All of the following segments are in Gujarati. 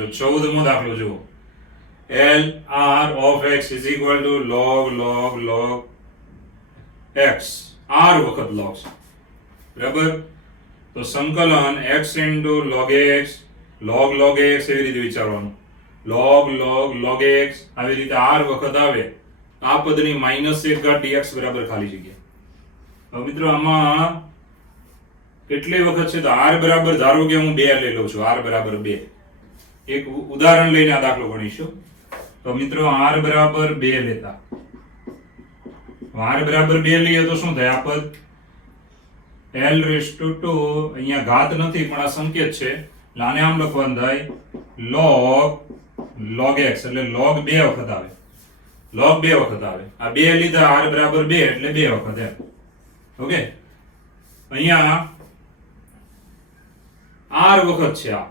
મિત્રો 14મો દાખલો જુઓ. L r of x is equal to log x. r વખત log છે. બરાબર? તો સંકલન x into log x log x એવી રીતે વિચારવાનું. log x આવી રીતે r વખત આવે. આ પદની -1 ઘાત dx બરાબર ખાલી જગ્યા. હવે મિત્રો આમાં કેટલી વખત છે તો r બરાબર ધારો કે હું 2 લઈ લઉં છું. r બરાબર 2. એક ઉદાહરણ લઈને આ દાખલો ગણીશું. તો મિત્રો r બરાબર 2 લેતા. r બરાબર 2 લઈએ તો શું થાય? આ પદ l raised to 2 અહીંયા ઘાત નથી પણ આ સંકેત છે. એટલે આને આમ લખવાનું થાય log x એટલે log 2 વખત આવે. log 2 વખત આવે. આ 2 લીધા r બરાબર 2 એટલે 2 વખત એમ. ઓકે? અહીંયા r વખત છે આ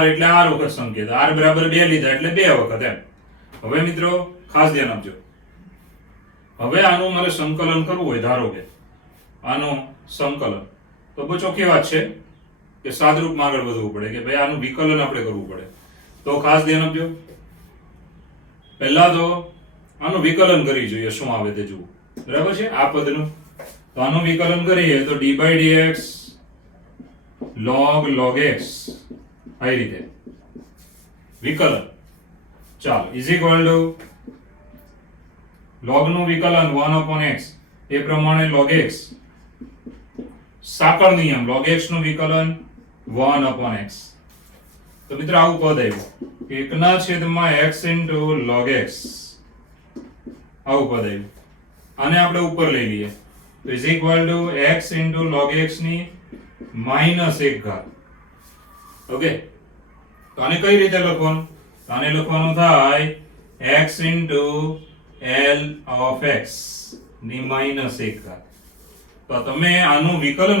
r એટલે r વખત સંકેત. r બરાબર 2 લીધા એટલે 2 વખત એમ. હવે મિત્રો ખાસ ધ્યાન આપજો. હવે આનું મારે સંકલન કરવું હોય ધારો કે આનું સંકલન તો બહુ ચોખ્ખી વાત છે કે સાદરૂપમાં આગળ વધવું પડે કે ભાઈ આનું વિકલન આપણે કરવું પડે. તો ખાસ ધ્યાન આપજો. પહેલા તો આનું વિકલન કરી જોઈએ શું આવે તે જુઓ. બરાબર છે? આ પદનું તો આનું વિકલન કરીએ તો d by dx log x આવી રીતે વિકલન. ચાલો ઇઝ ઇક્વલ ટુ log નું વિકલન 1/x એ પ્રમાણે log x સાંકળ નિયમ log x નું વિકલન 1/x. તો મિત્રો આવું પદ આવ્યું 1/x into log x. આવું પદ આવ્યું. આને આપણે ઉપર લઈ લઈએ તો is equal two x into log x ની -1 ઘાત. ઓકે? તો આને કઈ રીતે લખવાનું? આને લખવાનું થાય x into L of x ની -1 ઘાત. તો તમે આનું વિકલન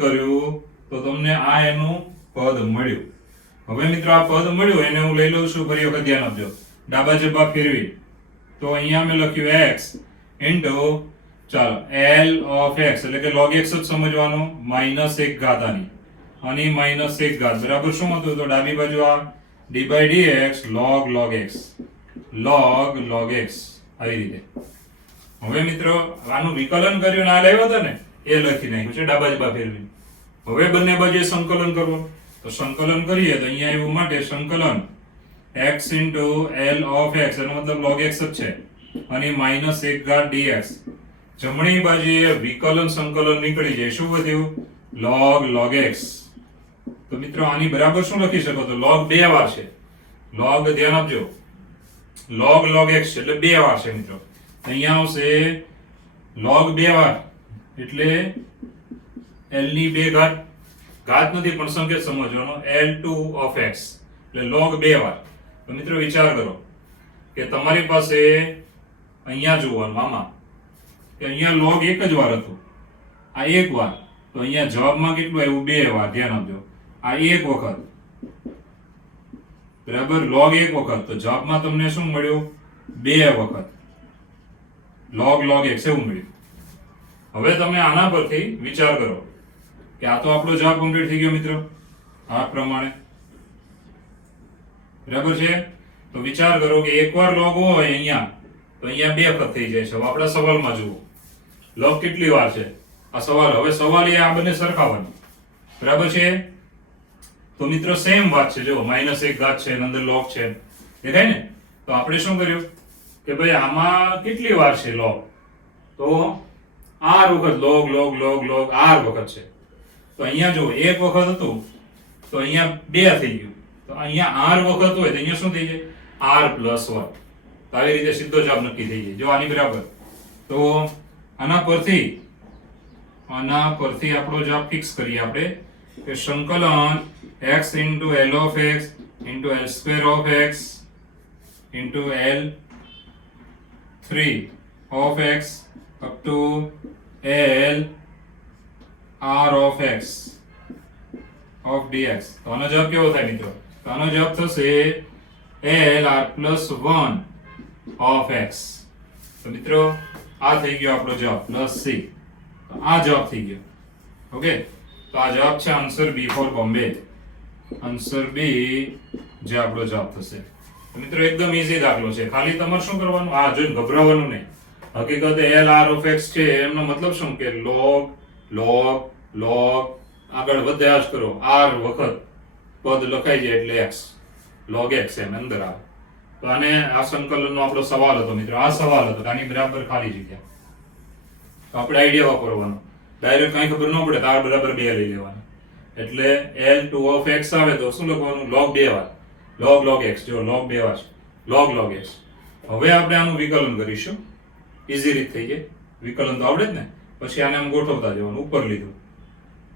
કર્યું તો તમને આ એનું પદ મળ્યું. હવે મિત્રો આ પદ મળ્યું એને હું લઈ લઉં છું. ફરી વખત ધ્યાન આપજો. ડાબા જબા ફેરવી તો અહીંયા મેં લખ્યું x into ચાલો L of x એટલે કે log x જ સમજવાનો -1 ઘાત આની અને -1 ઘાત બરાબર શું હતું? તો ડાબી બાજુ આ d by dx log x log x આવી રીતે. હવે મિત્રો આનું વિકલન કર્યું ને આ લાવ્યો હતો ને એ લખી નાખ્યું છે ડાબા જબા ફેરવી. હવે બંને બાજુએ સંકલન કરવું તો સંકલન કરીએ તો અહીંયા એવું માટે સંકલન x into L of x એનો મતલબ log x જ છે અને -1 ઘાત dx. જમણી બાજુએ વિકલન સંકલન નીકળી જાય. શું વધ્યું? log x. તો મિત્રો આની બરાબર શું લખી શકો? તો log 2 વાર છે. log ધ્યાન આપજો. log x એટલે 2 વાર છે મિત્રો. અહીંયા આવશે log 2 વાર એટલે l ની 2 ઘાત. ઘાત નથી પણ સંકેત સમજવાનો L2 of x એટલે log 2 વાર. તો મિત્રો વિચાર કરો કે તમારી પાસે અહીંયા જોવાનું આમાં કે અહીંયા log 1 જ વાર હતું. આ 1 વાર. તો અહીંયા જવાબમાં કેટલું આવ્યું? 2 વાર. ધ્યાન આપજો. આ 1 વખત બરાબર log 1 વખત. તો જવાબમાં તમને શું મળ્યું? 2 વખત log x એવું મળ્યું. હવે તમે આના પરથી વિચાર કરો કે આ તો આપણો જવાબ કમ્પ્લીટ થઈ ગયો મિત્રો આ પ્રમાણે. બરાબર છે? તો વિચાર કરો કે એકવાર log હોય અહીંયા તો અહીંયા 2 વખત થઈ જાય છે. હવે આપણા સવાલમાં જુઓ log કેટલી વાર છે આ સવાલ. હવે સવાલ એ આ બંને સરખાવવાનું. બરાબર છે? તો મિત્રો સેમ વાત છે. જો -1 ઘાત છે અંદર log છે દેખાય ને. તો આપણે શું કર્યું કે ભાઈ આમાં કેટલી વાર છે log? તો r વખત log r વખત છે. તો અહીંયા જો 1 વખત હતું તો અહીંયા 2 થઈ ગયું. તો અહીંયા r વખત હોય તો અહીંયા શું થઈ જાય? r + 1. તો આવી રીતે સીધો જવાબ નક્કી થઈ જાય. જો આની બરાબર. તો આના પરથી આપણો જવાબ ફિક્સ કરીએ આપણે કે સંકલન x into L of x into L square of x into L3 of x up to L r of x of dx. તો આનો જવાબ કેવો થાય મિત્રો? તો આનો જવાબ થશે L r plus 1 of x. તો મિત્રો આ થઈ ગયો આપણો જવાબ પ્લસ c. તો આ જવાબ થઈ ગયો. ઓકે? તો આ જવાબ છે answer B for Bombay. Answer B જે આપણો જવાબ થશે. તો મિત્રો એકદમ ઈઝી દાખલો છે, ખાલી તમારે શું કરવાનું, આ જોઈને ગભરાવાનું નહીં. હકીકતે એલ આર ઓફ એક્સ છે એમનો મતલબ શું કે log log log આગળ વધ્યા જ કરો, r વખત પદ લખાઈ જાય એટલે x, log x એમ અંદર આવે. તો આને આ સંકલનનો આપણો સવાલ હતો મિત્રો, આ સવાલ હતો, આની બરાબર ખાલી જગ્યા. તો આપણે આઈડિયા વાપરવાનો, ડાયરેક્ટ કઈ ખબર ન પડે તો r બરાબર 2 લઈ લેવાનું. એટલે L2 of x આવે તો શું લખવાનું, log 2 વાર log x, જો log 2 વાર log x. હવે આપણે આનું વિકલન કરીશું, ઈઝી રીત થઈ જાય, વિકલન તો આવડે જ ને. પછી આને આમ ગોઠવતા જવાનું, ઉપર લીધું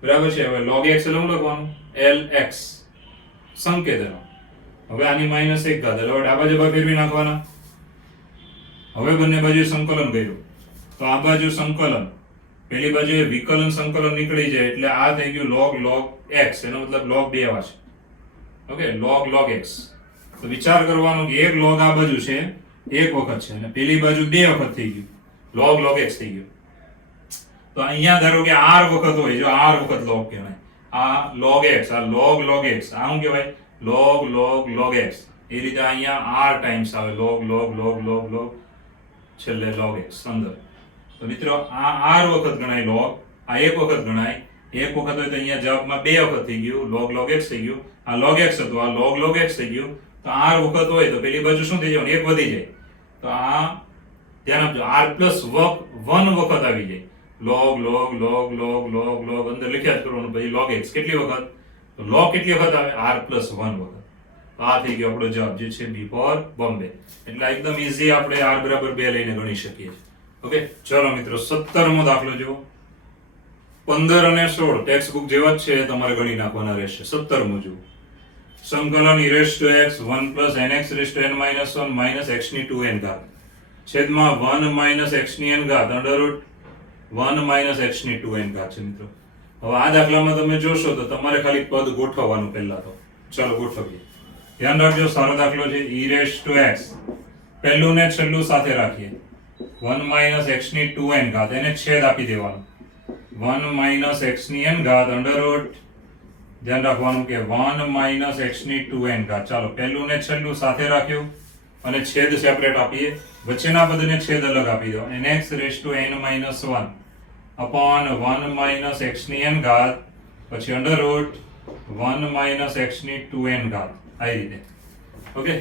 બરાબર છે. હવે log x એટલે શું લખવાનું, lx સંકેત એનો. હવે આની -1 ઘાત એટલે આ બાજુ ફેરવી નાખવાના. હવે બંને બાજુ સંકલન કર્યું તો આ બાજુ સંકલન, પેલી બાજુ વિકલન સંકલન નીકળી જાય એટલે આ થઈ ગયું log x, એનો મતલબ log 2 આવે છે. Okay, log x. તો વિચાર કરવાનો કે એક log આ બાજુ છે એક વખત છે અને પેલી બાજુ 2 વખત થઈ ગયું, log x થઈ ગયું. તો અહીંયા ધારો કે r વખત હોય, જો r વખત log કહેવાય, આ log x, આ log x, આ શું કહેવાય, log x. એ રીતે અહીંયા r ટાઈમ્સ આવે, log છેલ્લે log x અંદર. તો મિત્રો આ r વખત ગણાય log, આ એક વખત ગણાય, એક વખત હોય તો અહીંયા જવાબમાં 2 વખત થઈ ગયું, log x થઈ ગયું. આ log x હતું, આ log x થઈ ગયું. તો r વખત હોય તો પેલી બાજુ શું થઈ જાય, એક વધી જાય. તો આ ધ્યાન આપજો, r પ્લસ 1 વખત આવી જાય, log અંદર લખ્યા જ કરવાનું. પછી log x કેટલી વખત, તો log કેટલી વખત આવે, r પ્લસ 1 વખત. તો આ થઈ ગયો આપણો જવાબ, જે છે B ફોર બોમ્બે. એટલે એકદમ ઈઝી આપણે r બરાબર 2 લઈને ગણી શકીએ. ઓકે, ચલો મિત્રો 17મો દાખલો જુઓ. 15 અને 16 ટેક્સ્ટ બુક જેવા જ છે, તમારે ગણી નાખવાના રહેશે. 17મો જુઓ. સંકલન e raised to x 1 plus nx raised to n minus 1 minus x ની 2n ઘાત છેદમાં 1 minus x ની n ઘાત under root 1 minus x ની 2n ઘાત છે મિત્રો. હવે આ દાખલામાં તમે જોશો તો તમારે ખાલી પદ ગોઠવવાનું પહેલા તો. ચાલો ગોઠવીએ. ધ્યાન રાખજો, સારો દાખલો છે. e raised to x પહેલું ને છેલ્લું સાથે રાખીએ, 1 minus x ની 2n ઘાત, એને છેદ આપી દેવાનો, 1 minus x ની n ઘાત under root, ધ્યાન રાખવાનું કે 1 minus x ની 2n ઘાત. ચાલો પહેલું ને છેલ્લું સાથે રાખ્યું અને છેદ સેપરેટ આપીએ, વચ્ચેના પદને છેદ અલગ આપી દો, nx raised to n minus 1 upon 1 minus x ની n ઘાત, પછી અંડર રૂટ 1 minus x ની 2n ઘાત. આ રીતે. ઓકે,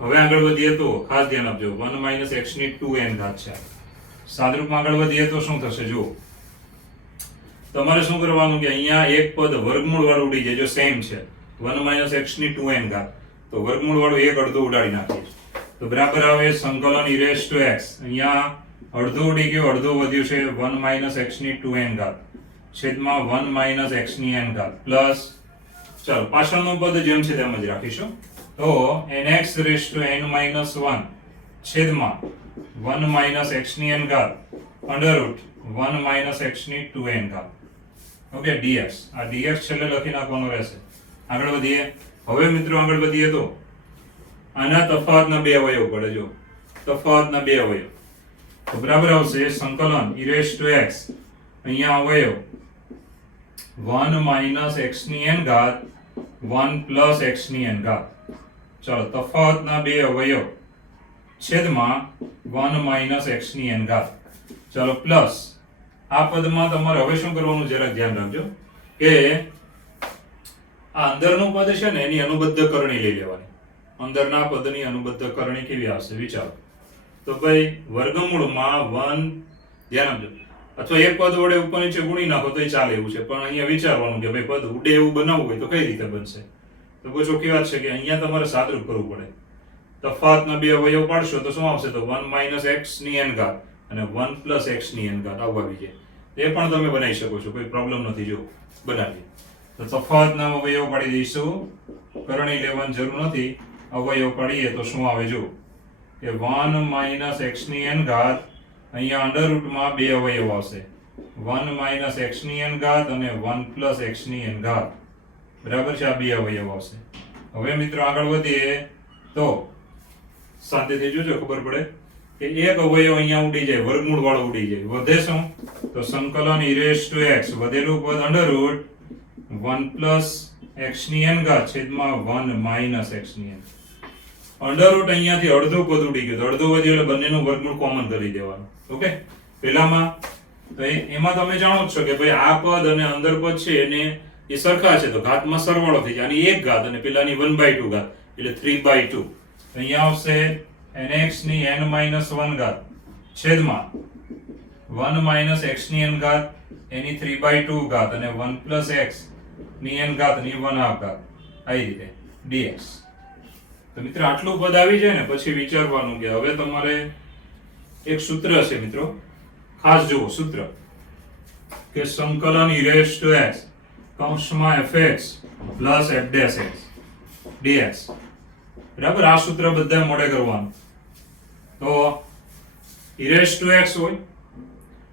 હવે આગળ વધીએ તો ખાસ ધ્યાન આપજો, 1 minus x ની 2n ઘાત છે. સાદરૂપમાં આગળ વધીએ તો શું થશે, જુઓ તમારે શું કરવાનું કે અહીંયા એક પદ વર્ગમૂળ વાળું ઉડી જાય, જો સેમ છે 1 minus x ની 2n ઘાત, તો વર્ગમૂળ વાળું એક અડધું ઉડાડી નાખીએ તો બરાબર આવે સંકલન e raised to x. અહીંયા અડધું ઉડી ગયું, અડધું વધ્યું છે 1 minus x ની 2n ઘાત છેદમાં 1 minus x ની n ઘાત પ્લસ, ચાલો પાછળનું પદ જેમ છે તેમ જ રાખીશું, તો nx raised to n minus 1 છેદમાં 1 minus x ની n ઘાત અંડર રૂટ 1 minus x ની 2n ઘાત. ઓકે, dx, આ dx છેલ્લે લખી નાખવાનો રહેશે. આગળ વધીએ. હવે મિત્રો આગળ વધીએ તો આના તફાવતના 2 અવયવ પડે, જો તફાવતના 2 અવયવ તો બરાબર આવશે સંકલન e raised to x, અહીંયા અવયવ 1 minus x ની n ઘાત 1 plus x ની n ઘાત. ચાલો તફાવતના 2 અવયવ છેદમાં 1 minus x ની n ઘાત. ચાલો પ્લસ આ પદમાં તમારે હવે શું કરવાનું જરાક ધ્યાન રાખજો કે આ અંદરનું પદ છે ને એની અનુબદ્ધ કરણી લઈ લેવાની. અંદરના પદની અનુબદ્ધ કરણી કેવી આવશે વિચારો. તો ભાઈ વર્ગમૂળમાં 1, ધ્યાન આપજો, અથવા એક પદ વડે ઉપર નીચે ગુણી નાખો તો ચાલે એવું છે, પણ અહીંયા વિચારવાનું કે ભાઈ પદ ઉડે એવું બનાવવું હોય તો કઈ રીતે બનશે. તો બહુ ચોખ્ખી વાત છે કે અહીંયા તમારે સાદરૂપ કરવું પડે. તફાવતના 2 અવયવ પાડશો તો શું આવશે, તો 1 minus x ની n ઘાત અને 1 plus x ની n ઘાત આવું આવી જાય. એ પણ તમે બનાવી શકો છો, કોઈ પ્રોબ્લેમ નથી, જો બનાવીએ. તો તફાવતના અવયવ પાડી દઈશું, કરણી લેવાની જરૂર નથી, અવયવ પાડીએ તો શું આવે, જો કે 1 minus x ની n ઘાત, અહીંયા અંડર રૂટમાં 2 અવયવ આવશે, 1 minus x ની n ઘાત અને 1 plus x ની n ઘાત. બરાબર છે, આ 2 અવયવ આવશે. હવે મિત્રો આગળ વધીએ તો શાંતિથી જોજો, ખબર પડે કે એક અવયવ અહીંયા ઉડી જાય, વર્ગમૂળ વાળો ઉડી જાય, વધે શું, તો સંકલન e raised to x, વધેલું પદ અંડર રૂટ 1 plus x ની n ઘાત છેદમાં 1 માઇનસ x ની n. અંડર રૂટ અહીંયાથી અડધું પદ ઉડી ગયું તો અડધું વધ્યું એટલે બંનેનું વર્ગમૂળ કોમન કરી દેવાનું. ઓકે, પેલામાં તો એમાં તમે જાણો જ છો કે ભાઈ આ પદ અને અંદર પદ છે એને એ સરખા છે તો ઘાતમાં સરવાળો થઈ જાય. આની એક ઘાત અને પેલાની 1/2 ઘાત એટલે 3/2. અહીંયા આવશે nx ની n-1 ઘાત છેદમાં 1 માઇનસ x ની n ઘાત એની 3/2 ઘાત અને 1 પ્લસ x ની n ઘાત ની 1/2 ઘાત આવી રીતે dx. તો મિત્ર આટલું પદ આવી જાય ને પછી વિચારવાનું કે હવે તમારે એક સૂત્ર છે મિત્રો, ખાસ જુઓ સૂત્ર કે સંકલન e raised to x કૌંસમાં fx plus f dash x dx. બરાબર, આ સૂત્ર બધા મોઢે કરવાનું. તો e raised to x હોય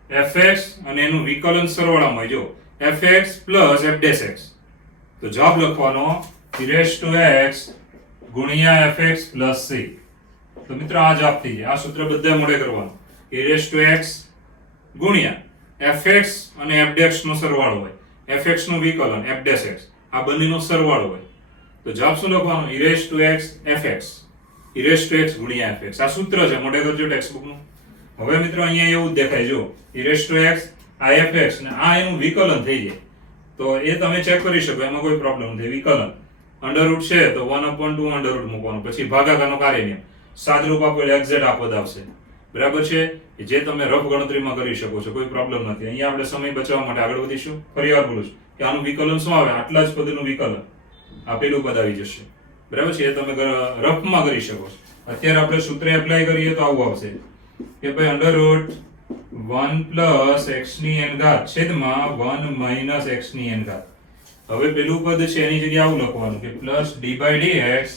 fx અને એનું વિકલન સરવાળામાં જો fx plus f dash x, તો જવાબ લખવાનો e raised to x ગુણ્યા fx પ્લસ c. તો મિત્રો આ જવાબ થઈ જાય. આ સૂત્ર બધા મોઢે કરવાનું. e raised to x ગુણ્યા fx અને f dash નો સરવાળો હોય, fx નું વિકલન f dash x, આ બંનેનો સરવાળો હોય તો જવાબ શું લખવાનો? e raised to x fx, e raised to x ગુણ્યા fx. આ સૂત્ર છે, મોઢે કરજો ટેક્સ્ટ બુક નું. હવે મિત્રો અહીંયા એવું જ દેખાય જો e raised to x આ fx ને આ એનું વિકલન થઈ જાય તો એ તમે ચેક કરી શકો, એમાં કોઈ પ્રોબ્લેમ નથી. વિકલન અંડર રૂટ છે તો 1/2 અંડર રૂટ મૂકવાનું, પછી ભાગાકારનો કાર્ય નિયમ સાદરૂપ આપો એટલે એક્ઝેક્ટ આ પદ આવશે. બરાબર છે, જે તમે રફ ગણતરીમાં કરી શકો છો, કોઈ પ્રોબ્લેમ નથી. અહીંયા આપણે સમય બચાવવા માટે આગળ વધીશું. ફરીવાર બોલું છું કે આનું વિકલન શું આવે? આટલા જ પદનું વિકલન આ પેલું પદ આવી જશે. બરાબર છે, એ તમે રફમાં કરી શકો છો. અત્યારે આપણે સૂત્ર એપ્લાય કરીએ તો આવું આવશે કે ભાઈ અંડર રૂટ 1 પ્લસ x ની n ઘાત છેદમાં 1 માઇનસ x ની n ઘાત. હવે પેલું પદ છે એની જગ્યાએ આવું લખવાનું કે plus d by dx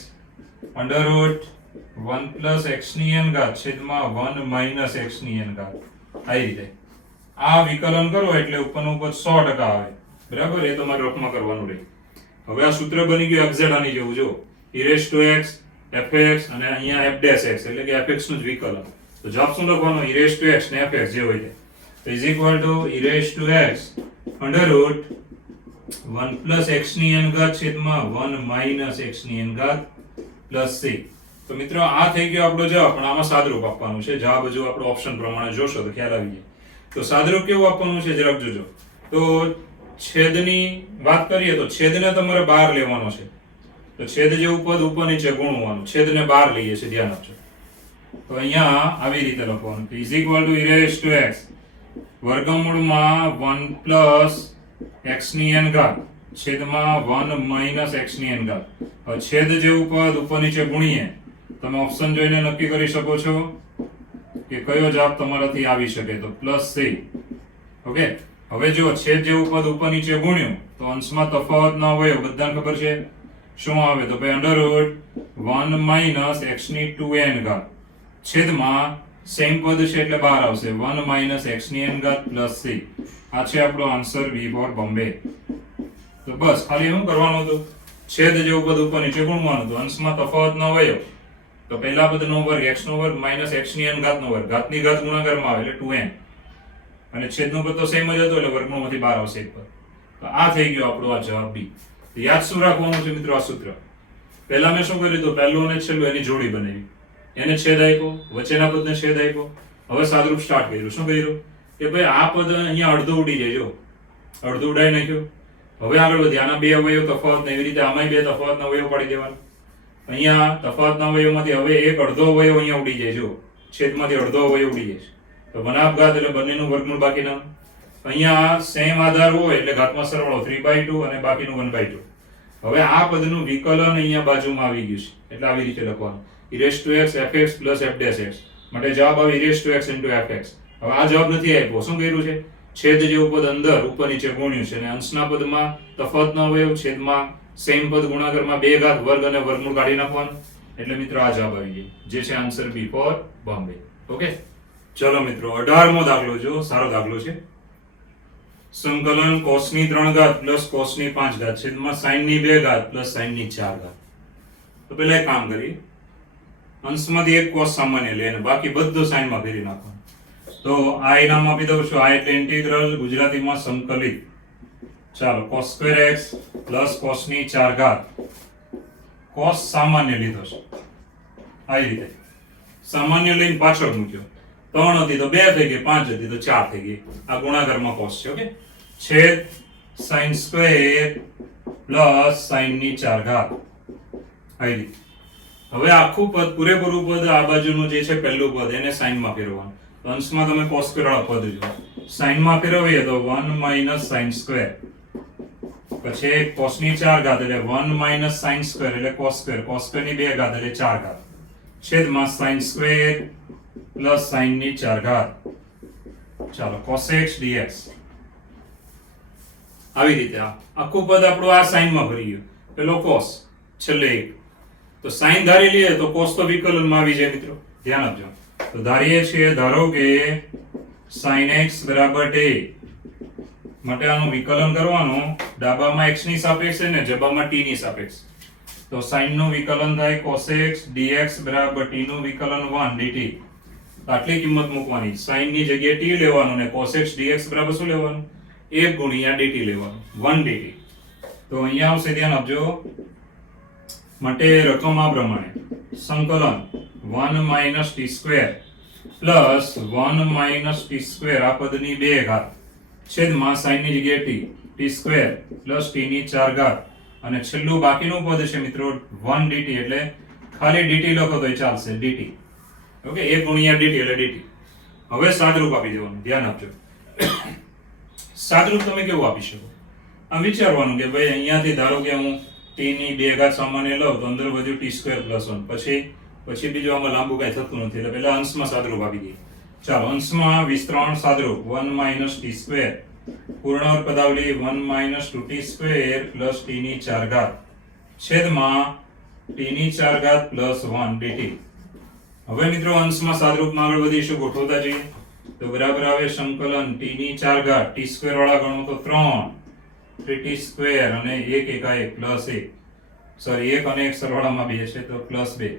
under root 1 plus x ની n ઘાત છેદમાં 1 માઇનસ x ની n ઘાત. આવી રીતે આ વિકલન કરો એટલે ઉપરનું પદ 100% આવે. બરાબર, એ તમારે રફમાં કરવાનું રહે. હવે આ સૂત્ર બની ગયું એક્ઝેક્ટ આની જેવું જો e raised to x fx અને અહીંયા f dash x એટલે કે fx નું જ વિકલન. તો જવાબ શું લખવાનો? e raised to x ને fx જે હોય તે. તો is equal two e raised to x under root 1 plus x ની n ઘાત છેદમાં 1 માઇનસ x ની n ઘાત પ્લસ c. તો મિત્રો આ થઈ ગયો આપણો જવાબ, પણ આમાં સાદરૂપ આપવાનું છે. જવાબ જો આપણો ઓપ્શન પ્રમાણે જોશો તો ખ્યાલ આવી જાય. તો સાદરૂપ કેવું આપવાનું છે જરાક જોજો. તો છેદની વાત કરીએ તો છેદને તમારે બહાર લેવાનો છે. તો છેદ જેવું પદ ઉપર નીચે ગુણવાનું, છેદને બહાર લઈએ છે, ધ્યાન આપજો. તો અહીંયા આવી રીતે લખવાનું is equal two e raised to x વર્ગમૂળમાં 1 પ્લસ x ની n ઘાત છેદમાં 1 માઇનસ x ની n ઘાત. હવે છેદ જેવું પદ ઉપર નીચે ગુણીએ તમે ઓપ્શન જોઈને નક્કી કરી શકો છો કે કયો જવાબ તમારાથી આવી શકે. તો પ્લસ c. ઓકે, હવે જો છેદ જેવું પદ ઉપર નીચે ગુણ્યું તો અંશમાં તફાવત ના હોય, બધાને ખબર છે શું આવે? તો ભાઈ અંડર રૂટ 1 માઇનસ x ની 2n ઘાત છેદમાં સેમ પદ છે એટલે બહાર આવશે 1 માઇનસ x ની n ઘાત પ્લસ c. આ છે આપણો આન્સર બી ફોર બોમ્બે. તો બસ ખાલી શું કરવાનું હતું? છેદ જેવું પદ ઉપર નીચે ગુણવાનું હતું, અંશમાં તફાવત ન હોય તો પહેલા પદનો વર્ગ x નો વર્ગ માઇનસ x ની n ઘાત નો વર્ગ, ઘાતની ઘાત ગુણાકારમાં આવે એટલે 2n, અને છેદનો પદ તો સેમ જ હતો એટલે વર્ગમૂળમાંથી બહાર આવશે એક પદ. તો આ થઈ ગયો આપણો આ જવાબ બી. યાદ શું રાખવાનું છે મિત્રો? આ સૂત્ર પહેલા મેં શું કર્યું? તો પહેલું અને છેલ્લું એની જોડી બનાવી, એને છેદ આપ્યો, વચ્ચેના પદને છેદ આપ્યો. હવે સાદરૂપ સ્ટાર્ટ કર્યું. શું કર્યું કે ભાઈ આ પદ અહીંયા અડધો ઉડી જાય, જો અડધું ઉડાઈ નાખ્યું. હવે આગળ વધી, આના બે અવયવ તફાવત ને એવી રીતે આમાંય બે તફાવતના અવયવ પાડી દેવાના. અહીંયા તફાવતના અવયવમાંથી હવે એક અડધો અવયવ અહીંયા ઉડી જાય, જો છેદમાંથી અડધો અવયવ ઉડી જાય તો બનાપઘાત એટલે બંનેનું વર્ગમૂળ બાકીના. અહીંયા સેમ આધાર હોય એટલે ઘાતમાં સરવાળો 3/2 અને બાકીનું 1/2. હવે આ પદનું વિકલન અહીંયા બાજુમાં આવી ગયું છે એટલે આવી રીતે લખવાનું e raised to x fx plus f dash x. માટે જવાબ આવે e raised to x into fx. હવે આ જવાબ નથી આપ્યો, શું કર્યું છે? છેદ જેવું પદ અંદર ઉપર નીચે ગુણ્યું છે અને અંશના પદમાં તફાવતનો અવયવ છેદમાં સેમ પદ ગુણાકારમાં બે ઘાત વર્ગ અને વર્ગમૂળ કાઢી નાખવાનું. એટલે મિત્રો આ જવાબ આવી જાય, જે છે answer B for Bombay. Okay, ચલો મિત્રો 18મો દાખલો જો, સારો દાખલો છે. સંકલન cos ની 3 ઘાત પ્લસ cos ની 5 ઘાત છેદમાં sin ની 2 ઘાત પ્લસ sin ની 4 ઘાત. તો પહેલા એક કામ કરીએ, અંશમાંથી એક cos સામાન્ય લે અને બાકી બધું sin માં ફેરવી નાખવાનું. તો આ નામ આપી દઉં છું, આ એટલે ઇન્ટિગ્રલ, ગુજરાતીમાં સંકલિત ચાલો cos square x plus cos ની 4 ઘાત. cos સામાન્ય લીધો છે આવી રીતે સામાન્ય લઈને પાછળ મૂક્યો. 3 હતી તો 2 થઈ ગઈ, 5 હતી તો 4 થઈ ગઈ. આ ગુણાકારમાં cos છે. ઓકે, છેદ sin સ્ક્વેર પ્લસ sin ની 4 ઘાત આવી રીતે. હવે આખું પદ પૂરેપૂરું પદ આ બાજુનું જે છે પહેલું પદ એને sin માં ફેરવવાનું. તો અંશમાં તમે cos સ્ક્વેર વાળા પદ જો sin માં ફેરવીએ તો 1 - sin સ્ક્વેર, પછી cos ની 4 ઘાત એટલે 1 - sin સ્ક્વેર એટલે cos સ્ક્વેર, cos સ્ક્વેર ની 2 ઘાત એટલે 4 ઘાત, છેદમાં sin સ્ક્વેર પ્લસ sin ની 4 ઘાત. ચાલો cos x dx આવી રીતે આખું પદ આપણું આ sin માં ભરી ગયું. પેલો cos છેલ્લે એક તો sin ધારી લઈએ તો cos તો વિકલનમાં આવી જાય મિત્રો, ધ્યાન આપજો. તો ધારીએ છીએ, ધારો કે sin x બરાબર t માટે આનું વિકલન કરવાનું. ડાબામાં x ની સાપેક્ષે ને જબામાં t ની સાપેક્ષે. તો sin નું વિકલન થાય cos x dx બરાબર t નું વિકલન 1 dt. આટલી કિંમત મૂકવાની. sin ની જગ્યાએ t લેવાનું ને cos x dx બરાબર શું લેવાનું? 1 ગુણ્યા dt લેવાનું, 1 dt. તો અહીંયા આવશે, ધ્યાન આપજો. માટે રકમ આ પ્રમાણે સંકલન 1 - t square plus 1 - t square આ પદની 2 ઘાત, છેદમાં sin ની જગ્યાએ t સ્ક્વેર પ્લસ t ની 4 ઘાત, અને છેલ્લું બાકીનું પદ છે મિત્રો 1 dt, એટલે ખાલી dt લખો તો ચાલશે, dt. ઓકે, 1 ગુણ્યા dt એટલે dt. હવે સાદરૂપ આપી દેવાનું, ધ્યાન આપજો. સાદરૂપ તમે કેવું આપી શકો? આમ વિચારવાનું કે ભાઈ અહીંયાથી ધારો કે હું t ની 2 ઘાત સામાન્ય લઉં તો અંદર વધ્યું t સ્ક્વેર પ્લસ 1, પછી બીજું આમાં લાંબુ કાંઈ થતું નથી એટલે પહેલા અંશમાં સાદરૂપ આપી દઈએ. ચાલો, અંશમાં વિસ્તરણ સાદરૂપ 1 - t સ્ક્વેર, પૂર્ણાંક પદાવલી 1 - 2t સ્ક્વેર પ્લસ t ની 4 ઘાત, છેદમાં t ની 4 ઘાત પ્લસ 1 dt. હવે મિત્રો અંશમાં સાદરૂપમાં આગળ વધીશું, ગોઠવતા જઈએ. તો બરાબર આવે સંકલન t ની 4 ઘાત, t સ્ક્વેર વાળા ગણો તો 3t સ્ક્વેર અને 1 એકા 1 પ્લસ 1, સોરી 1 અને 1 સરવાળામાં 2 છે તો પ્લસ 2.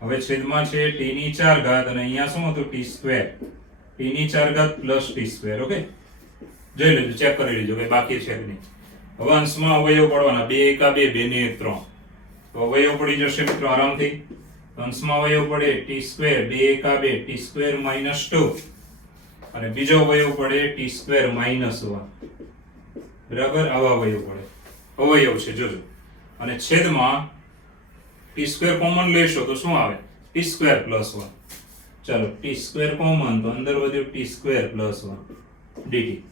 હવે છેદમાં છે t ની 4 ઘાત અને અહીંયા શું હતું? t સ્ક્વેર, t ની 4 ઘાત પ્લસ t સ્ક્વેર. ઓકે, જોઈ લેજો, ચેક કરી લેજો કે બાકી છે કે નહીં. હવે અંશમાં અવયવ પડવાના, 2 એકા 2, 2 ને 1 3. તો અવયવ પડી જશે મિત્રો આરામથી. અંશમાં અવયવ પડે t સ્ક્વેર 2 એકા 2 t સ્ક્વેર માઈનસ 2, અને બીજો અવયવ પડે t સ્ક્વેર માઈનસ 1. બરાબર, આવા અવયવ પડે, અવયવ છે જોજો. અને છેદમાં t સ્ક્વેર કોમન લેશો તો શું આવે? t square plus 1. ચાલો, t સ્ક્વેર કોમન તો અંદર વધ્યું t સ્ક્વેર પ્લસ 1 dt.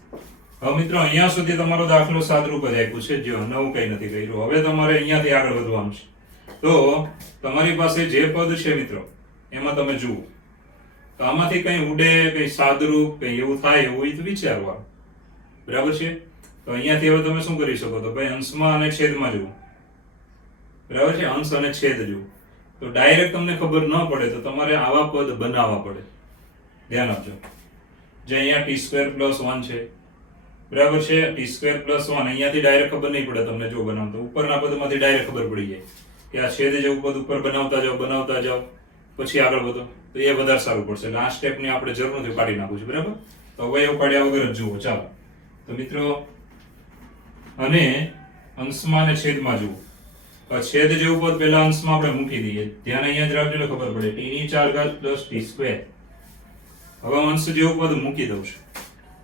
હવે મિત્રો અહીંયા સુધી તમારો દાખલો સાદરૂપ જ આપ્યું છે, જો નવું કંઈ નથી કર્યું. હવે તમારે અહીંયાથી આગળ વધવાનું છે. તો તમારી પાસે જે પદ છે મિત્રો એમાં તમે જુઓ તો આમાંથી કંઈ ઉડે, કંઈ સાદરૂપ, કંઈ એવું થાય એવું હોય તો વિચારવાનું. બરાબર છે? તો અહીંયાથી હવે તમે શું કરી શકો? તો ભાઈ અંશમાં અને છેદમાં જુઓ. બરાબર છે? અંશ અને છેદ જુઓ. તો ડાયરેક્ટ તમને ખબર ન પડે તો તમારે આવા પદ બનાવવા પડે. ધ્યાન આપજો. જે અહીંયા t સ્ક્વેર પ્લસ 1 છે, બરાબર છે? t સ્ક્વેર પ્લસ 1 અહીંયાથી ડાયરેક્ટ ખબર નહીં પડે તમને જો બનાવતો. ઉપરના પદમાંથી ડાયરેક્ટ ખબર પડી જાય કે આ છેદ જેવું પદ ઉપર બનાવતા જાઓ પછી આગળ વધો તો એ વધારે સારું પડશે. એટલે આ સ્ટેપની આપણે જરૂર નથી, કાઢી નાખવું છે. બરાબર? તો અવયવ કાઢ્યા વગર જ જુઓ. ચાલો, તો મિત્રો અને અંશમાં અને છેદમાં જુઓ. છેદ જેવું પદ પહેલા અંશમાં આપણે મૂકી દઈએ, ધ્યાન અહીંયા જ રાખજો એટલે ખબર પડે. t ની 4 ઘાત પ્લસ t સ્ક્વેર. હવે અંશ જેવું પદ મૂકી દઉં છું.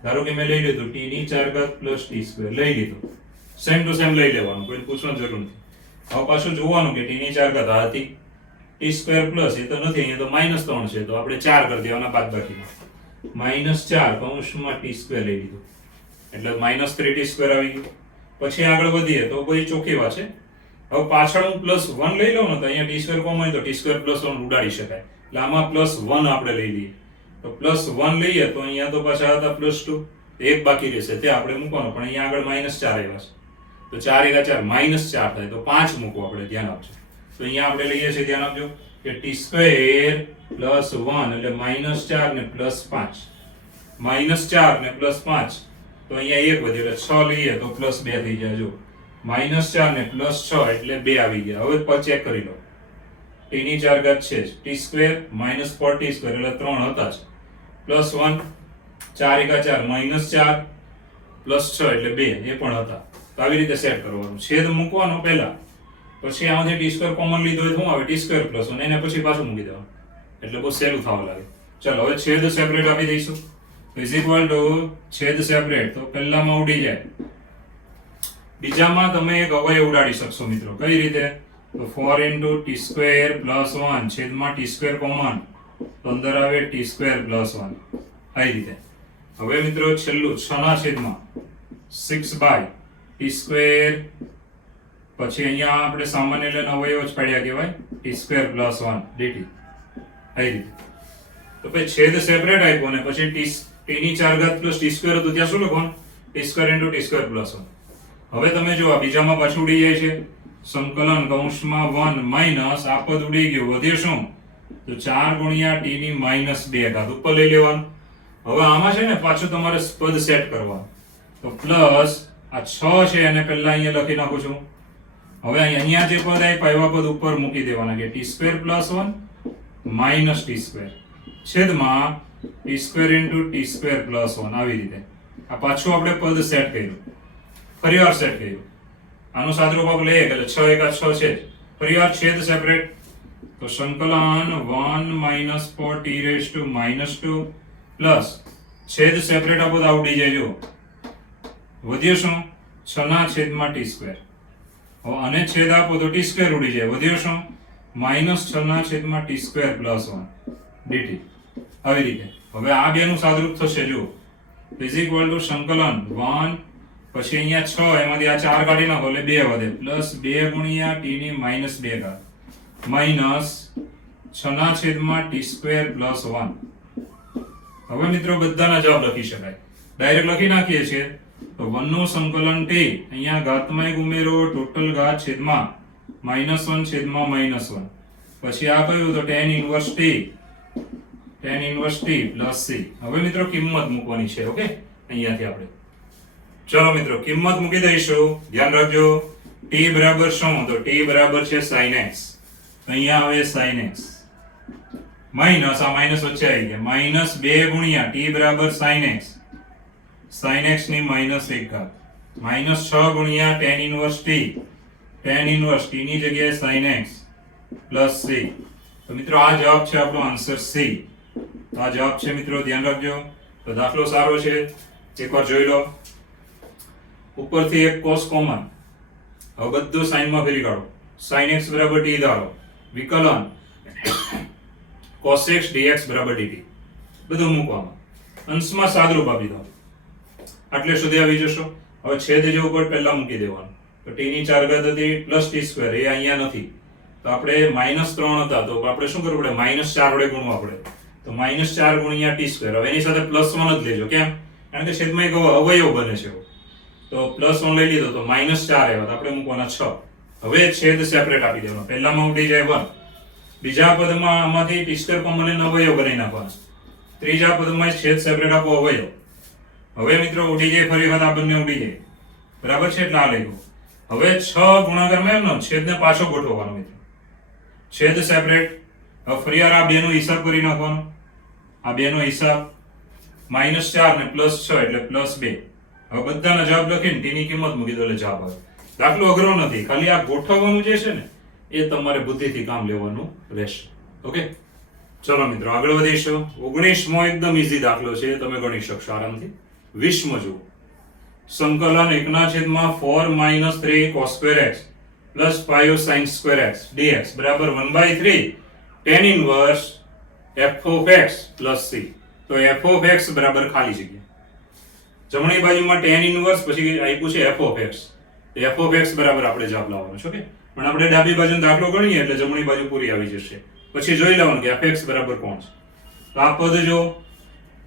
ધારો કે મેં લઈ લીધું t ની 4 ઘાત પ્લસ t સ્ક્વેર લઈ લીધું. સેમ ટુ સેમ લઈ લેવાનું, કોઈ પૂછવાની જરૂર નથી. હવે પાછું જોવાનું કે t ની 4 ઘાત આ હતી, t સ્ક્વેર પ્લસ એ તો નથી, અહીંયા તો માઈનસ 3 છે તો આપણે 4 કરી દેવાના બાદબાકીમાં. -4 કૌંસમાં t સ્ક્વેર લઈ લીધું એટલે -3t સ્ક્વેર આવી ગયું. પછી આગળ વધીએ તો બધી ચોખ્ખી વાત છે. હવે પાછળ હું +1 લઈ લઉં ને તો અહીંયા t સ્ક્વેર કોમન હોય તો t સ્ક્વેર +1 ઉડાડી શકાય. એટલે આમાં +1 આપણે લઈ લઈએ. તો +1 લઈએ તો અહીંયા તો પાછા હતા +2, એક બાકી રહેશે તે આપણે મૂકવાનો, પણ અહીંયા આગળ -4 આવ્યા છે તો 4 એકા 4 -4 થાય તો 5 મૂકો આપણે. ધ્યાન આપજો. તો અહીંયા આપણે લઈએ છીએ, ધ્યાન આપજો કે t સ્ક્વેર +1 એટલે -4 ને +5, -4 ને +5 તો અહીંયા 1 વધે એટલે 6 લઈએ તો +2 થઈ જાય. જો -4 ને +6 એટલે 2 આવી ગયા. હવે પર ચેક કરી લો. t ની 4 ઘાત છે t સ્ક્વેર -4t સ્ક્વેર એટલે 3 હતા જ, +1 4 એકા 4 -4 +6 એટલે 2 એ પણ હતા. તો આવી રીતે સેટ કરવાનું, છેદ મૂકવાનો પહેલા, પછી આમાંથી ટી સ્ક્વેર કોમન લીધો હોય તો શું આવે ટી સ્ક્વેર પ્લસ 1, એને પછી પાછું મૂકી દેવાનું, એટલે બહુ સહેલું થવા લાગે. ચલો હવે છેદ સેપરેટ આપી દઈશું, ઇઝ ઇક્વલ ટુ છેદ સેપરેટ, તો પહેલામાં ઉડી જાય, બીજામાં તમે એક અવયવ ઉડાડી શકશો મિત્રો. કઈ રીતે? તો 4 into t square plus 1 છેદમાં t square કોમન, તો અંદર આવે t square plus 1, આવી રીતે. હવે મિત્રો છેલ્લું 6 ના છેદમાં 6 by t square, પછી અહીંયા આપણે સામાન્ય એટલે અવયવ જ પાડ્યા કહેવાય, t square plus 1 dt, આવી રીતે. તો પછી છેદ સેપરેટ આપ્યો અને પછી t ની 4 ઘાત પ્લસ t સ્ક્વેર હતું, ત્યાં શું લખવાનું? t square into t square plus 1. હવે તમે જો આ બીજામાં પાછું ઉડી જાય છે, સંકલન કૌંસમાં 1 માઈનસ આ પદ ઉડી ગયું, વધ્યું શું? તો 4 ગુણ્યા t ની -2 ઘાત ઉપર લઈ લેવાનું. હવે આમાં છે ને પાછું તમારે પદ સેટ કરવાનું, તો પ્લસ આ 6 છે એને પહેલા અહીંયા લખી નાખું છું. હવે અહીંયા જે પદ આપ્યા એવા પદ ઉપર મૂકી દેવાના, કે t square plus 1 minus t square છેદમાં t square into t square plus 1, આવી રીતે. આ પાછું આપણે પદ સેટ કર્યું, ફરીવાર સેટ કર્યું. આનું સાદુરૂપ આપણે લઈએ એટલે 6 એકા 6 છે, ફરીવાર છેદ સેપરેટ, તો સંકલન 1 minus 4t raised to -2 plus છેદ સેપરેટ આ બધા ઉડી જાય, જો વધ્યું શું? 6 ના છેદમાં t સ્ક્વેર. હવે આને છેદ આપો તો t સ્ક્વેર ઉડી જાય, વધ્યું શું? -6 ના છેદમાં t સ્ક્વેર પ્લસ 1 dt, આવી રીતે. હવે આ બેનું સાદુરૂપ થશે, જો ઇઝ ઇક્વલ ટુ સંકલન 1 પછી અહીંયા 6 એમાંથી આ 4 કાઢી નાખો એટલે 2 વધે, પ્લસ 2 ગુણ્યા t ની -2 ઘાત માઈનસ 6 ના છેદમાં t સ્ક્વેર પ્લસ 1. હવે મિત્રો બધાના જવાબ લખી શકાય, ડાયરેક્ટ લખી નાખીએ છીએ. તો 1 નું સંકલન t, અહીંયા ઘાતમાં એક ઉમેરો, ટોટલ ઘાત છેદમાં -1 છેદમાં -1, પછી આ કયું? તો tan inverse t plus c. હવે મિત્રો કિંમત મૂકવાની છે, ઓકે, અહીંયાથી આપણે. ચલો મિત્રો કિંમત મૂકી દઈશું, ધ્યાન રાખજો. t બરાબર શું? તો t બરાબર છે sin x, અહીંયા આવે sin x માઈનસ આ માઈનસ વચ્ચે આવી ગયા, -2 ગુણ્યા t બરાબર sin x, sin x ની -1 ઘાત, -6 ગુણ્યા tan inverse t, tan inverse t ની જગ્યાએ sin x પ્લસ c. તો મિત્રો આ જવાબ છે આપણો આન્સર c. તો આ જવાબ છે મિત્રો, ધ્યાન રાખજો. તો દાખલો સારો છે, એકવાર જોઈ લો. ઉપરથી એક cos કોમન, હવે બધું sin માં ફેરી કાઢો, sin x બરાબર t ધારો, વિકલન cos x dx બરાબર dt, બધું મૂકવામાં, અંશમાં સાદરૂપ આપી દો, આટલે સુધી આવી જશો. હવે છેદ જે ઉપર પહેલા મૂકી દેવાનું, તો t ની 4 ઘાત હતી પ્લસ t સ્ક્વેર, એ અહીંયા નથી, તો આપણે -3 હતા, તો આપણે શું કરવું પડે? -4 વડે ગુણવા પડે, તો -4 ગુણ્યા t સ્ક્વેર. હવે એની સાથે +1 જ લેજો, કેમ? કારણ કે છેદમાં એક અવયવ બને છે, તો +1 લઈ લીધો તો -4 આવ્યા, તો આપણે મૂકવાના 6. હવે છેદ સેપરેટ આપી દેવાનો, પહેલામાં ઉડી જાય 1, બીજા પદમાં આમાંથી t સ્ક્વેર કોમન ને અવયવ બનાવી નાખવાના, ત્રીજા પદમાં છેદ સેપરેટ આપો અવયવ. હવે મિત્રો ઉડી જાય, ફરી વખત આ બંને ઉડી જાય, બરાબર છે, એટલે આ લખ્યું. હવે 6 ગુણાકારમાં એમ ને છેદને પાછો ગોઠવવાનો મિત્રો, છેદ સેપરેટ. હવે ફરીવાર આ બેનો હિસાબ કરી નાખવાનો, આ બેનો હિસાબ -4 ને +6 એટલે +2. હવે બધાના જવાબ લખીને t ની કિંમત મૂકી દો એટલે જવાબ આવે. દાખલો અઘરો નથી, ખાલી આ ગોઠવવાનું જે છે ને એ તમારે બુદ્ધિથી કામ લેવાનું રહેશે, ઓકે. ચલો મિત્રો આગળ વધીશું. 19મો એકદમ ઈઝી દાખલો છે, તમે ગણી શકશો આરામથી. 20મો જુઓ. સંકલન 1/4 - 3 cos2x + 5 sin2x dx બરાબર 1/3 tan inverse f of x plus c. તો f of x બરાબર ખાલી જગ્યા, જમણી બાજુમાં tan inverse, પછી આપ્યું છે f of x, તો f of x બરાબર આપણે જવાબ લાવવાનો છે, ઓકે. પણ આપણે ડાબી બાજુનો દાખલો ગણીએ એટલે જમણી બાજુ પૂરી આવી જશે, પછી જોઈ લેવાનું કે f(x) બરાબર કોણ છે. તો આ પદ જો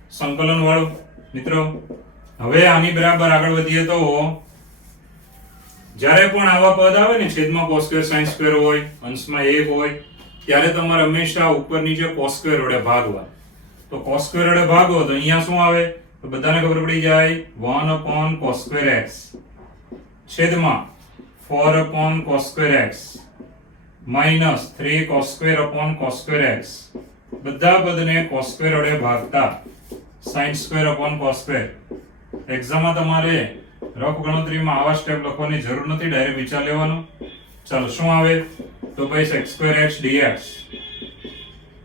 સંકલન વાળું મિત્રો. હવે આની બરાબર આગળ વધીએ તો જ્યારે પણ આવા પદ આવે ને છેદમાં cos2 sin2 હોય, અંશમાં 1 હોય, ત્યારે તમારે હંમેશા ઉપર નીચે cos2 વડે ભાગવા. તો cos2 વડે ભાગો તો અહીંયા શું આવે? તો બધાને ખબર પડી જાય, 1/cos2x છેદમાં 4/cos2x માઈનસ 3cos2/cos2x. બધા પદને cos2 વડે ભાગતા sin2/cos2. એક્ઝામમાં તમારે રફ ગણતરીમાં આવા સ્ટેપ લખવાની જરૂર નથી, ડાયરેક્ટ વિચાર લેવાનો. ચાલો શું આવે તો ભાઈ sec2x dx